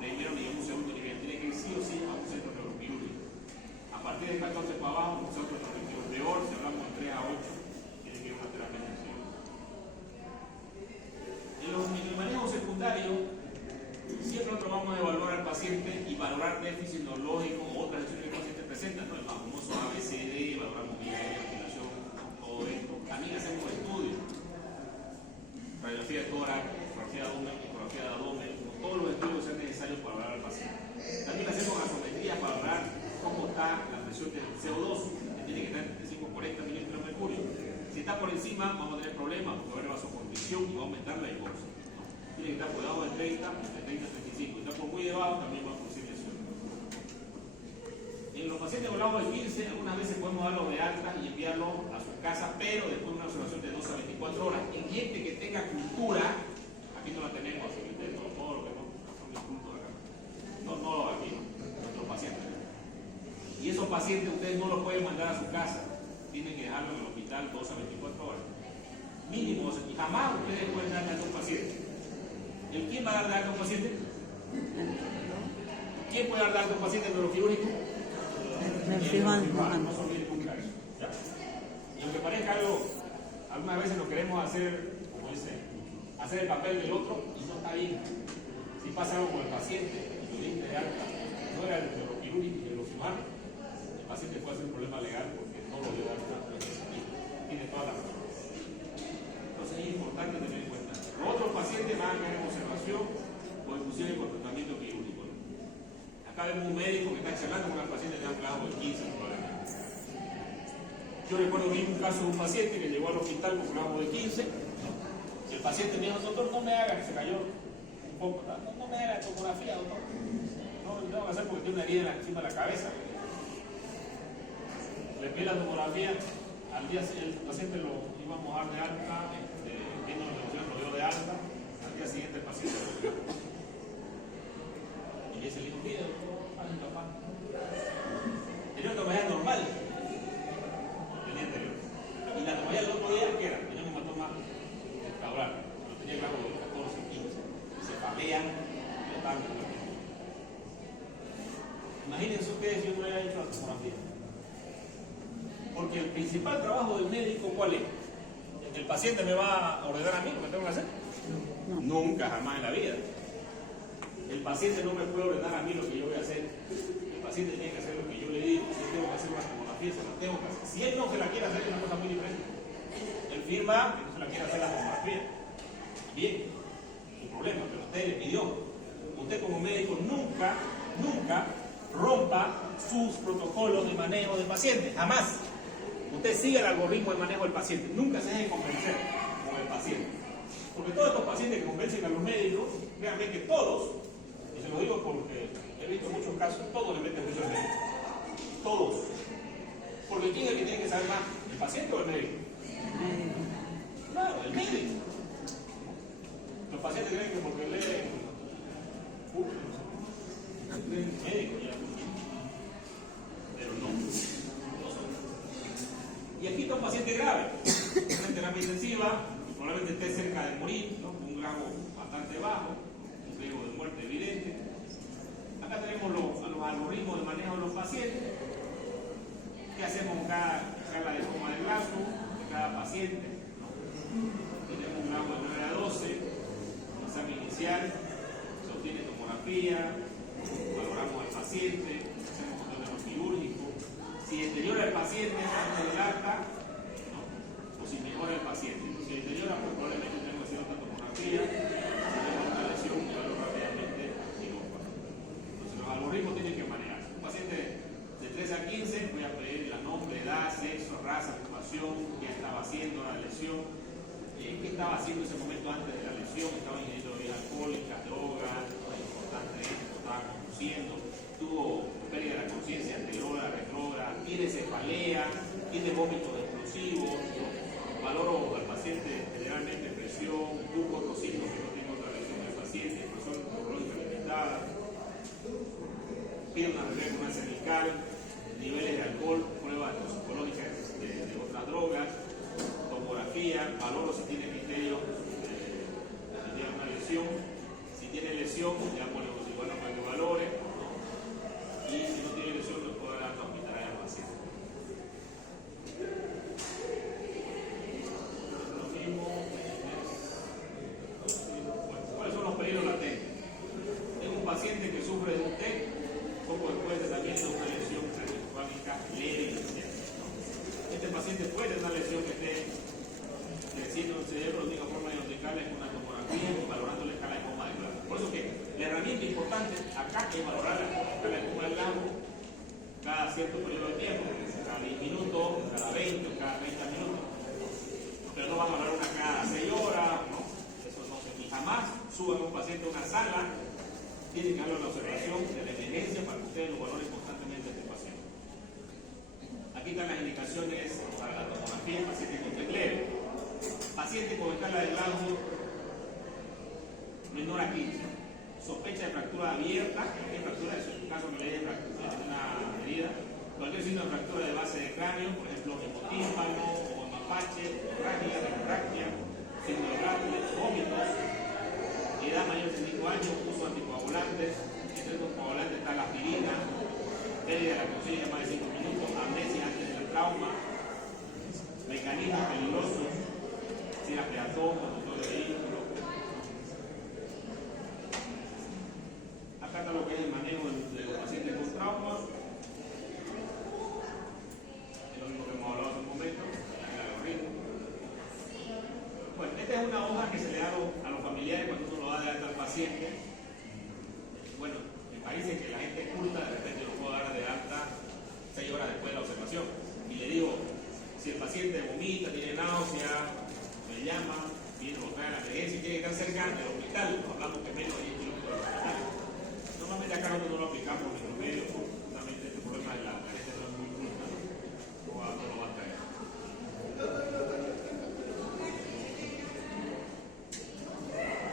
primero ni en un segundo nivel. Tiene que ir sí o sí a un centro neuroquirúrgico. A partir de 14 para abajo, un centro neuroquirúrgico. Peor, si hablamos de 3 a 8, tiene que ir a una terapia intensiva. En el manejo secundario, siempre nosotros vamos a evaluar al paciente y valorar déficit neurológico o otras lesiones que el paciente presenta, ¿no? El más famoso ABCD, valoramos vía de ventilación, todo esto. También hacemos estudios, radiografía de tórax, ecografía de abdomen, ecografía de abdomen, todos los estudios que sean necesarios para valorar al paciente. También hacemos gasometría para valorar cómo está la presión del CO2, que tiene que estar entre 35 y 40 mililitros de mercurio. Si está por encima, vamos a tener problemas porque va a haber vasoconstricción y va a aumentar la hipoxia. Tiene que estar por debajo de 30, entre 30 y 35. Si está por muy debajo, también va a producir lesión. En los pacientes con grado de 15, algunas veces podemos darlos de alta y enviarlos a su casa, pero después de una observación de 2 a 24 horas. En gente que tenga cultura, aquí no la tenemos, todo lo que no son mis puntos acá. No aquí, nuestros pacientes. Y esos pacientes ustedes no los pueden mandar a su casa, tienen que dejarlo en el hospital 2 a 24 horas. Mínimo, y jamás ustedes pueden dar de alta a un paciente. ¿Quién va a dar de alta a un paciente? ¿Quién puede dar de alta a un paciente neuroquirúrgico? No se olviden nunca eso. Y aunque parezca algo, algunas veces nos queremos hacer, como dice, hacer el papel del otro y no está bien. Si pasa algo con el paciente y lo diste de alta, no era el neuroquirúrgico y el cirujano, el paciente puede hacer un problema legal porque no lo dio de alta. Tiene toda la razón. Entonces es importante tener en cuenta. Los otros pacientes van a tener observación o inclusive con tratamiento quirúrgico. Acá vemos un médico que está charlando con el paciente que da un clavo de 15 probablemente. Yo recuerdo vi un caso de un paciente que llegó al hospital con un clavo de 15. Y el paciente me dijo, doctor, no me haga, que se cayó un poco, no me haga la tomografía, doctor. No, lo tengo que hacer porque tiene una herida encima de la cabeza. Le pedí la tomografía, al día el paciente lo íbamos a dar de alta, vino la negocio, lo dio de alta, al día siguiente el paciente lo dio. Y ese le dijo, mire, doctor, mi papá. Tenía una tomografía normal, el día anterior. Y la tomografía del otro día, ¿qué era? Tenía un hematoma caudal, lo tenía claro de 14, 15. Se palean, y lo estaban con. Imagínense ustedes si yo no le haya hecho la tomografía. Porque el principal trabajo del médico, ¿cuál es? ¿El paciente me va a ordenar a mí lo que tengo que hacer? No. Nunca, jamás en la vida. El paciente no me puede ordenar a mí lo que yo voy a hacer. El paciente tiene que hacer lo que yo le digo. Si yo tengo que hacer una tomografía, se la tengo que hacer. Si él no se la quiere hacer, es una cosa muy diferente. Él firma que no se la quiere hacer la tomografía. Bien, su problema, pero usted le pidió. Usted como médico nunca rompa sus protocolos de manejo del paciente, jamás. Usted sigue el algoritmo de manejo del paciente, nunca se deje convencer con el paciente. Porque todos estos pacientes que convencen a los médicos, créanme que todos, y se lo digo porque he visto muchos casos, todos le meten mucho al médico. Todos. Porque ¿quién es el que tiene que saber más? ¿El paciente o el médico? Claro, el médico. Los pacientes creen que porque leen médico ya. Pero no. Y aquí está un paciente grave, una terapia intensiva, probablemente esté cerca de morir, ¿no? Un grado bastante bajo, un riesgo de muerte evidente. Acá tenemos los algoritmos de manejo de los pacientes. ¿Qué hacemos con cada escala de coma de Glasgow de cada paciente? ¿No? Tenemos un grado de 9 a 12, un examen inicial, se obtiene tomografía, valoramos al paciente, hacemos un tratamiento quirúrgico. Si deteriora el paciente antes del alta, ¿no? O si mejora el paciente. Si deteriora, pues probablemente tenemos que hacer otra tomografía, si tenemos una lesión, llevarlo rápidamente a quirófano. Entonces los algoritmos tienen que manejarse. Un paciente de 13 a 15, voy a pedir el nombre, edad, sexo, raza, ocupación, qué estaba haciendo la lesión, qué estaba haciendo en ese momento antes de la lesión, estaba ingiriendo bebidas alcohólicas, drogas, importante esto, estaba conduciendo, tuvo pérdida de la conciencia anterior, retrógrada, tiene cefalea, tiene vómitos explosivos, ¿no? Valoro al paciente generalmente presión, glucosito, que no tiene otra lesión del paciente, presión neurológica limitada, pide una regla cervical, niveles de alcohol, pruebas toxicológicas de otras drogas, tomografía, valoro si tiene criterio, si tiene una lesión, si tiene lesión, ya ponemos igual para que valore, ¿no? Y si no tiene lesión, lo puedo dar a hospitalizar al paciente. Lo mismo ¿cuáles son los peligros latentes? Tengo un paciente que sufre de un TEC, poco después de también de una lesión craneoencefálica leve y leve. Este paciente puede tener una lesión que esté creciendo en el cerebro, la única forma de diagnosticarla es con una tomografía y valorando la escala de coma de Glasgow. Por eso que la herramienta importante acá es valorar la escala de coma de Glasgow cada cierto periodo de tiempo, cada 10 minutos, cada 20, cada 30 minutos. Pero no vamos a hablar una cada 6 horas, ¿no? Eso no se ni jamás suban a un paciente a una sala, tienen que darle la observación de la emergencia para que ustedes lo valoren constantemente a este paciente. Aquí están las indicaciones para la tomografía en paciente con TEC leve. Paciente con escala de Glasgow menor a 15. Sospecha de fractura abierta, cualquier fractura, en el caso que le dé una herida, cualquier signo de fractura de base de cráneo, por ejemplo, hemotímpano o mapache, hemorragia, signo de Glasgow, vómitos, edad mayor de 5 años, uso de anticoagulantes, entre los coagulantes está la aspirina, pérdida de la conciencia más de 5 minutos, amnesia antes del trauma, mecanismos peligrosos, si era peatón, conductor de vehículo. bueno, en países que la gente es culta, de repente lo puedo dar de alta 6 horas después de la observación. Y le digo, si el paciente vomita, tiene náusea, me llama, viene, lo trae a la emergencia y tiene que estar cerca del hospital, hablamos que menos de 10 kilómetros del hospital. Normalmente acá nosotros no lo aplicamos en los medios, justamente este problema de la gente no es muy culta, no lo va a traer.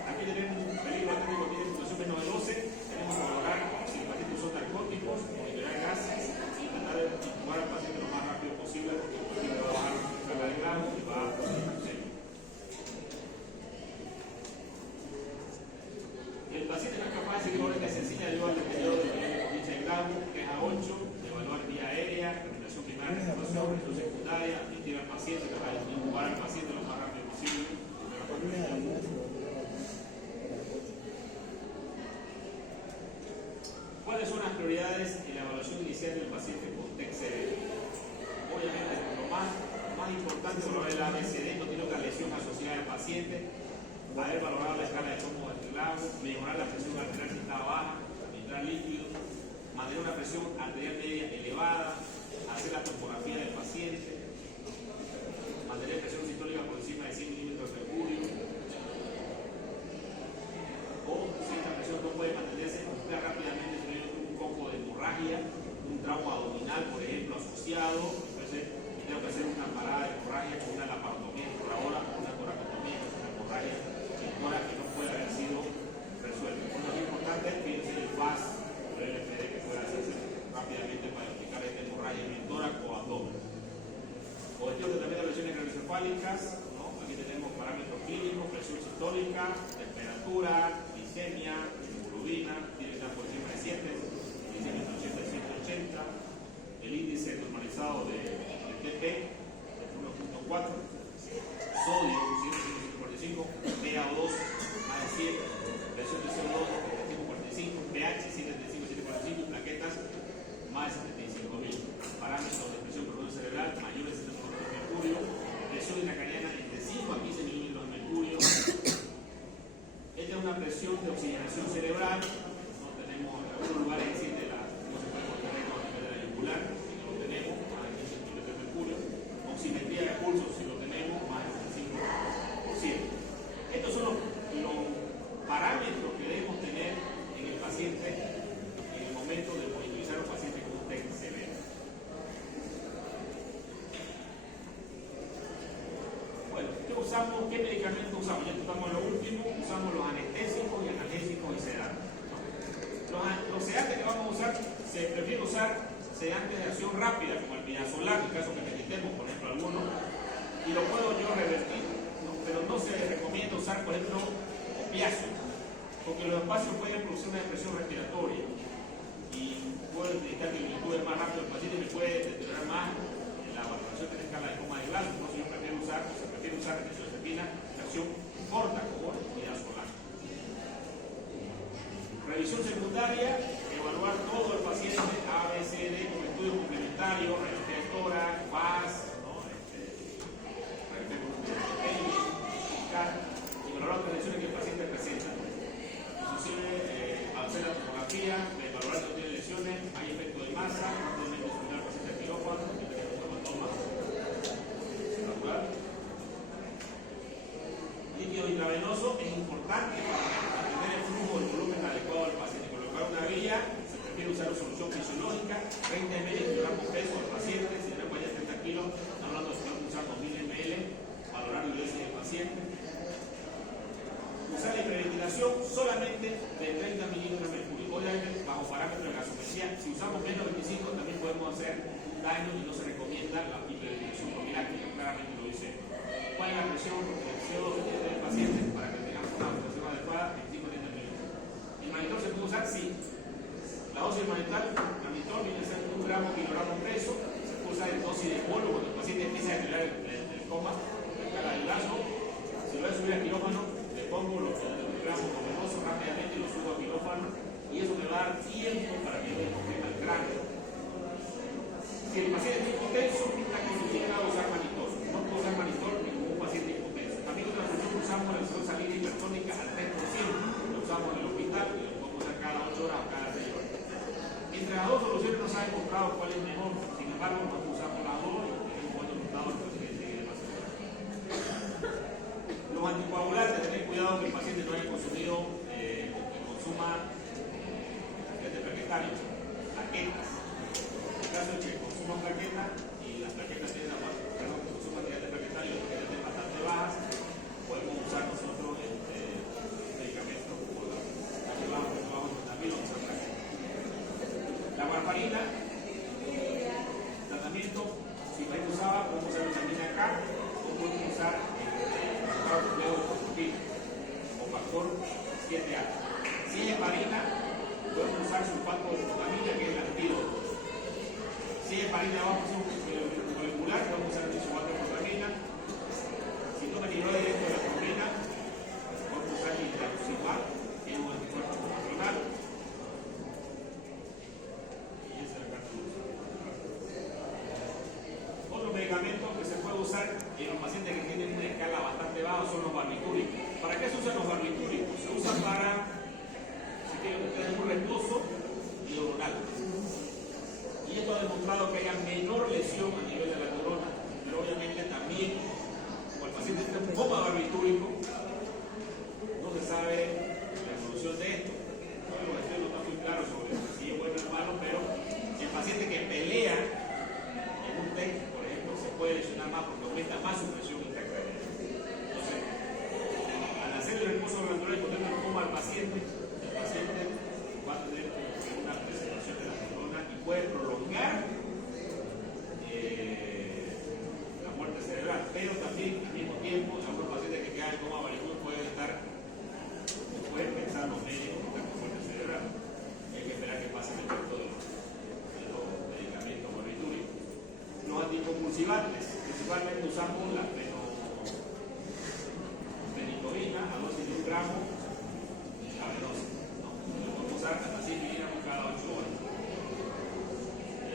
Aquí tenemos un peligro atlántico, tiene puntuación menos de 12, tenemos que valorar si el paciente usó narcóticos, monitorear gases y tratar de intubar al paciente lo más rápido posible, porque el paciente va a bajar su escala de gramos y va a producir sepsis. El paciente no es capaz de seguir órdenes sencillas de ayuda al deterioro del nivel de conciencia de gramo, que es A8, evaluar vía aérea, recomendación primaria, información, presión secundaria, admitir al paciente, tratar de intubar al paciente lo más rápido posible. ¿Cuáles son las prioridades en la evaluación inicial del paciente con TEC-CD? Obviamente, lo más importante es valorar el ABCD, no tiene otra lesión asociada al paciente, haber valorado la escala de tomo del glavo, mejorar la presión arterial si está baja, administrar líquidos, mantener una presión arterial media elevada, hacer la tomografía del paciente, mantener presión sistólica por encima de 100 milímetros de mercurio, o si esta presión no puede mantenerse, buscar rápidamente tener un copo de hemorragia, un trauma abdominal, por ejemplo, asociado, entonces tengo que hacer una parada de hemorragia con una laparotomía por ahora, una toracotomía, una hemorragia que no puede haber sido resuelta. Lo más importante es que el FAS o el LFD que pueda hacerse rápidamente para identificar esta hemorragia en el tórax o abdomen. Objetivo de tratamiento de lesiones craneoencefálicas, ¿no? Aquí tenemos parámetros clínicos, presión sistólica, temperatura, glicemia, hemoglobina, tiene que estar por encima de 7, glicemia entre 80 y 180, el índice normalizado de TP es 1.4, sodio 145, PaO2 más de 100, presión de CO2 75, pH 735, 745, plaquetas más de 75.000, parámetros de presión promedio cerebral mayores de 70 de mercurio, presión intracraniana entre 5 a 15 milímetros de mercurio. Esta es una presión de oxigenación cerebral, no tenemos en algunos lugares existe no se puede contener con el nivel de la yugular, si no lo tenemos, más de 15 milímetros de mercurio, oximetría de pulso, si lo tenemos, más de 5%. Estos son los parámetros que debemos tener en el paciente en el momento de monitorizar a un paciente con un TEC severo. Bueno, ¿qué medicamentos usamos? Ya estamos en lo último, usamos los anestésicos y analgésicos y sedantes. Los sedantes que vamos a usar, se prefiere usar sedantes de acción rápida, como el midazolam, en caso que necesitemos, por ejemplo, alguno, y lo puedo yo revertir. Pero no se recomienda usar, por ejemplo, opiáceos, porque los espacios pueden producir una depresión respiratoria y puede necesitar que me intube más rápido el paciente y me puede deteriorar más la valoración de la escala de coma de Glasgow. Entonces yo prefiero usar retinosterapina de acción corta como midazolam. Revisión secundaria, evaluar todo el paciente ABCD con estudios complementarios, radiología de tórax, VAS, y valorar las lesiones que el paciente presenta. Inclusive, hacer la tomografía, valorar si tiene lesiones, hay efecto de masa, no tenemos que estudiar al paciente de quirófano, que tenemos un hematoma cerebral. Líquido intravenoso es importante para mantener el flujo del volumen adecuado al paciente. Colocar una vía, se prefiere usar una solución fisiológica, 20 ml kilogramos peso al paciente, si tiene más de 30 kilos, estamos hablando de que vamos a usar 2000 ml, valorar la iglesia del paciente. Usar la hiperventilación solamente de 30 milímetros de mercurio, obviamente bajo parámetros de gasometría. Si usamos menos de 25 también podemos hacer daño y no se recomienda la hiperventilación profiláctica, claramente lo dice. ¿Cuál es la presión del CO2 que tiene el paciente para que tengamos una ventilación adecuada? 25-30 milímetros. ¿El monitor se puede usar? Sí. La dosis del monitor viene a ser 1 gramo kilogramo peso, se puede usar en dosis de polvo cuando el paciente empieza a deteriorar el coma, la escala del Glasgow. Si lo voy a subir al quirófano, le pongo los gramos venosos rápidamente y lo subo a quirófano y eso me va a dar tiempo para que yo comprima el cráneo. Si el paciente es hipotenso, está justificado usar monitor. No puedo usar monitor en un paciente hipotenso. También otra función usamos la presión salina hipertónica al 3%. Lo usamos en el hospital y lo podemos usar cada 8 horas entre las dos soluciones no se ha encontrado cuál es mejor. Sin embargo, nosotros usamos las dos y tenemos buenos resultados en el de más. Los anticoagulantes, tener cuidado que el paciente no haya consumido o que consuma plaquetarios, plaquetas. En el caso de que consuma plaquetas y las plaquetas tienen que consuma cantidades de plaquetarios que estén bastante bajas, podemos usar nosotros medicamentos como la que vamos también usar plaquetas. La warfarina, tratamiento, si la usaba, podemos usar vitamina K o podemos usar o factor 7A. Si es heparina, podemos usar sulfato de glutamina, que es el antídoto. Si es heparina bajo molecular, podemos usar el sulfato de glutamina. Si no me tiró directo de la proteína, podemos usar el intramucilal, que es un anticuerpo funcional. Y ese es el caso. Otro medicamento que se puede usar en los pacientes que tienen una escala bastante baja son los barbitúricos. ¿Para qué se usan los barbitúricos? Se usan para es un reposo y neuronal. Y esto ha demostrado que haya menor lesión a nivel de la neurona, pero obviamente también, cuando el paciente tiene un coma barbitúrico, no se sabe la evolución de esto. Los estudios no están muy claros sobre si es bueno o malo, pero el paciente que pelea en un TEC, por ejemplo, se puede lesionar más porque aumenta más su presión intracraniana. Entonces, al hacer el reposo glandular y ponerle el coma al paciente va a tener una presentación de la neurona y puede prolongar la muerte cerebral, pero también al mismo tiempo algunos pacientes que quedan en coma barbitúrico pueden pensar los médicos que están con muerte cerebral. Hay que esperar que pase el efecto de los medicamentos barbitúricos. Los anticonvulsivantes, principalmente usamos la fenitoína a dosis de 1 gramo intravenosa. Hasta 100 miligramos cada 8 horas.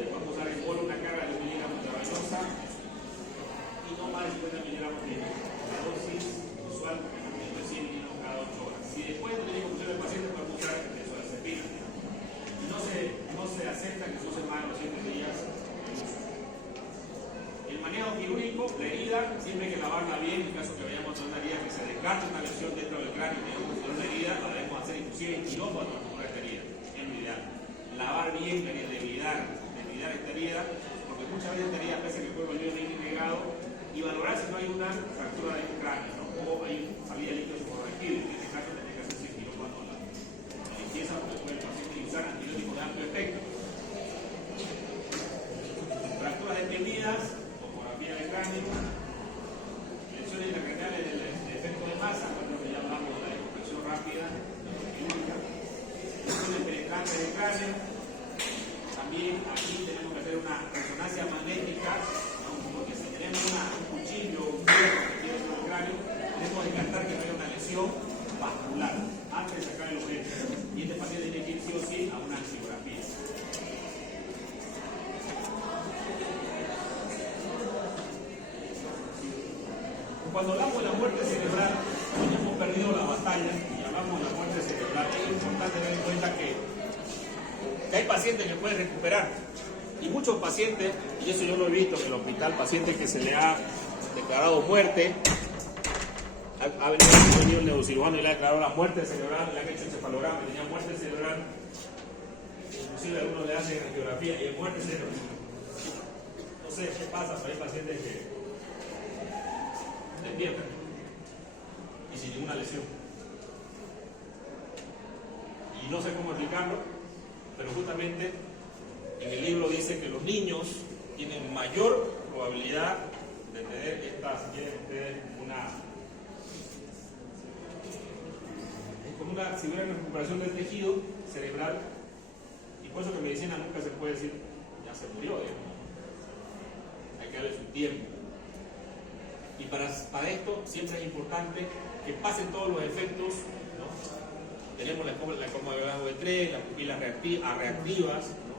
Vamos a usar en bolo una carga de 1 miligramo intravenosa y no más de 50 miligramos de la dosis usual de 100 miligramos cada 8 horas. Si después no tiene confusión del paciente, podemos usar benzodiazepina. Y no se acepta que se use más de los 7 días. El manejo quirúrgico, la herida, siempre hay que lavarla bien en caso que vayamos a una herida que se descarte una lesión dentro del cráneo y tengamos una herida, la debemos hacer inclusive en quirófano por esta herida. Es lo ideal. Lavar bien la herida, debilitar esta herida, porque muchas veces esta herida pese que el cuerpo es bien negado, y valorar si no hay una fractura del cráneo, ¿no? O hay salida de líquidos suborraquídeos. En este caso tendría que hacerse quirófano la limpieza, porque después el paciente usar antibióticos de amplio espectro. Fracturas deprimidas, tomografía de cráneo, lesiones intracraneales del efecto de masa, cuando ya hablamos de la descompresión rápida, quirúrgica, lesiones penetrantes del cráneo. También aquí tenemos que hacer una resonancia magnética, ¿no? Porque si tenemos un cuchillo, un fierro que tiene sobre el cráneo, tenemos que descartar que no haya una lesión vascular antes de sacar el objeto. Y este paciente tiene que ir sí o sí a una angiografía. Cuando hablamos de la muerte cerebral, hoy hemos perdido la batalla y hablamos de la muerte cerebral. Es importante tener en cuenta que hay pacientes que pueden recuperar y muchos pacientes, y eso yo lo he visto en el hospital, pacientes que se le ha declarado muerte, ha venido el neurocirujano y le ha declarado la muerte cerebral, le han hecho encefalograma, tenía muerte cerebral, inclusive algunos le hacen angiografía y es muerte cerebral. No sé qué pasa, pero hay pacientes que despiertan y sin ninguna lesión. Y no sé cómo explicarlo, pero justamente en el libro dice que los niños tienen mayor probabilidad de tener esta, si quieren ustedes, si hubiera una recuperación del tejido cerebral, y por eso que medicina nunca se puede decir ya se murió, digamos. Hay que darle su tiempo. Y para esto siempre es importante que pasen todos los efectos, ¿no? Tenemos la coma de grado de 3, las pupilas reactivas, ¿no?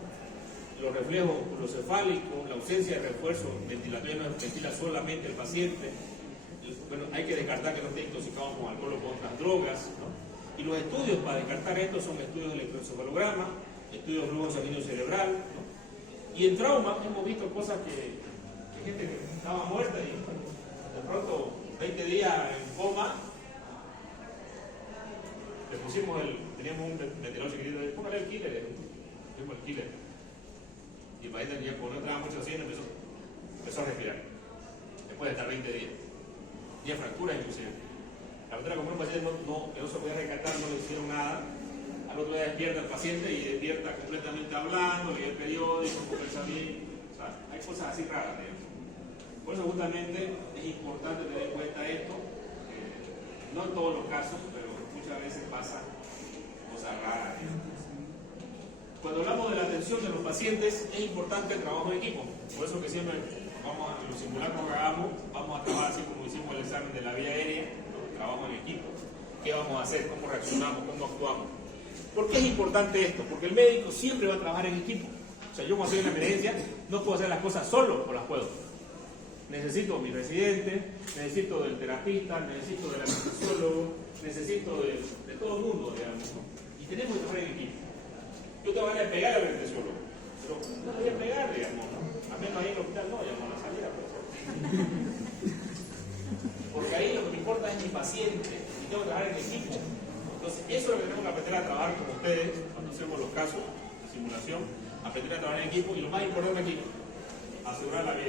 Los reflejos oculocefálicos, la ausencia de refuerzo ventilatorio, no ventila solamente el paciente. Bueno, hay que descartar que no esté intoxicado con alcohol o con otras drogas, ¿no? Y los estudios para descartar esto son estudios de electroencefalograma, estudio de flujo sanguíneo cerebral, ¿no? Y en trauma hemos visto cosas que gente que estaba muerta y de pronto 20 días en coma, le pusimos teníamos un ventilador chiquitito, póngale el killer, pusimos el killer. Y el paciente ya como no entraba mucho oxígeno empezó a respirar, después de estar 20 días. Y fracturas inclusive. La otra, como un paciente que no se podía rescatar, no le hicieron nada. Al otro día despierta el paciente y despierta completamente hablando, lee el periódico, conversa bien. O sea, hay cosas así raras, digamos. Por eso justamente es importante tener en cuenta esto. No en todos los casos, pero muchas veces pasa cosas raras, digamos. Cuando hablamos de la atención de los pacientes, es importante el trabajo en equipo. Por eso que siempre en los simulacros que hagamos, vamos a trabajar así como hicimos el examen de la vía aérea, ¿no? Trabajo en equipo. ¿Qué vamos a hacer? ¿Cómo reaccionamos? ¿Cómo actuamos? ¿Por qué es importante esto? Porque el médico siempre va a trabajar en equipo. O sea, yo cuando estoy en la emergencia no puedo hacer las cosas solo o las puedo. Necesito a mi residente, necesito del terapista, necesito del anestesiólogo, necesito de todo el mundo, digamos, ¿no? Y tenemos que trabajar en equipo. Yo te voy a pegar al anestesiólogo, pero no te voy a pegar, digamos, ¿no? A menos ahí en el hospital no, digamos, a la salida, pues. Porque ahí lo que me importa es mi paciente y tengo que trabajar en equipo. Entonces, eso es lo que tenemos que aprender a trabajar con ustedes cuando hacemos los casos de simulación, aprender a trabajar en equipo y lo más importante aquí, asegurar la vida.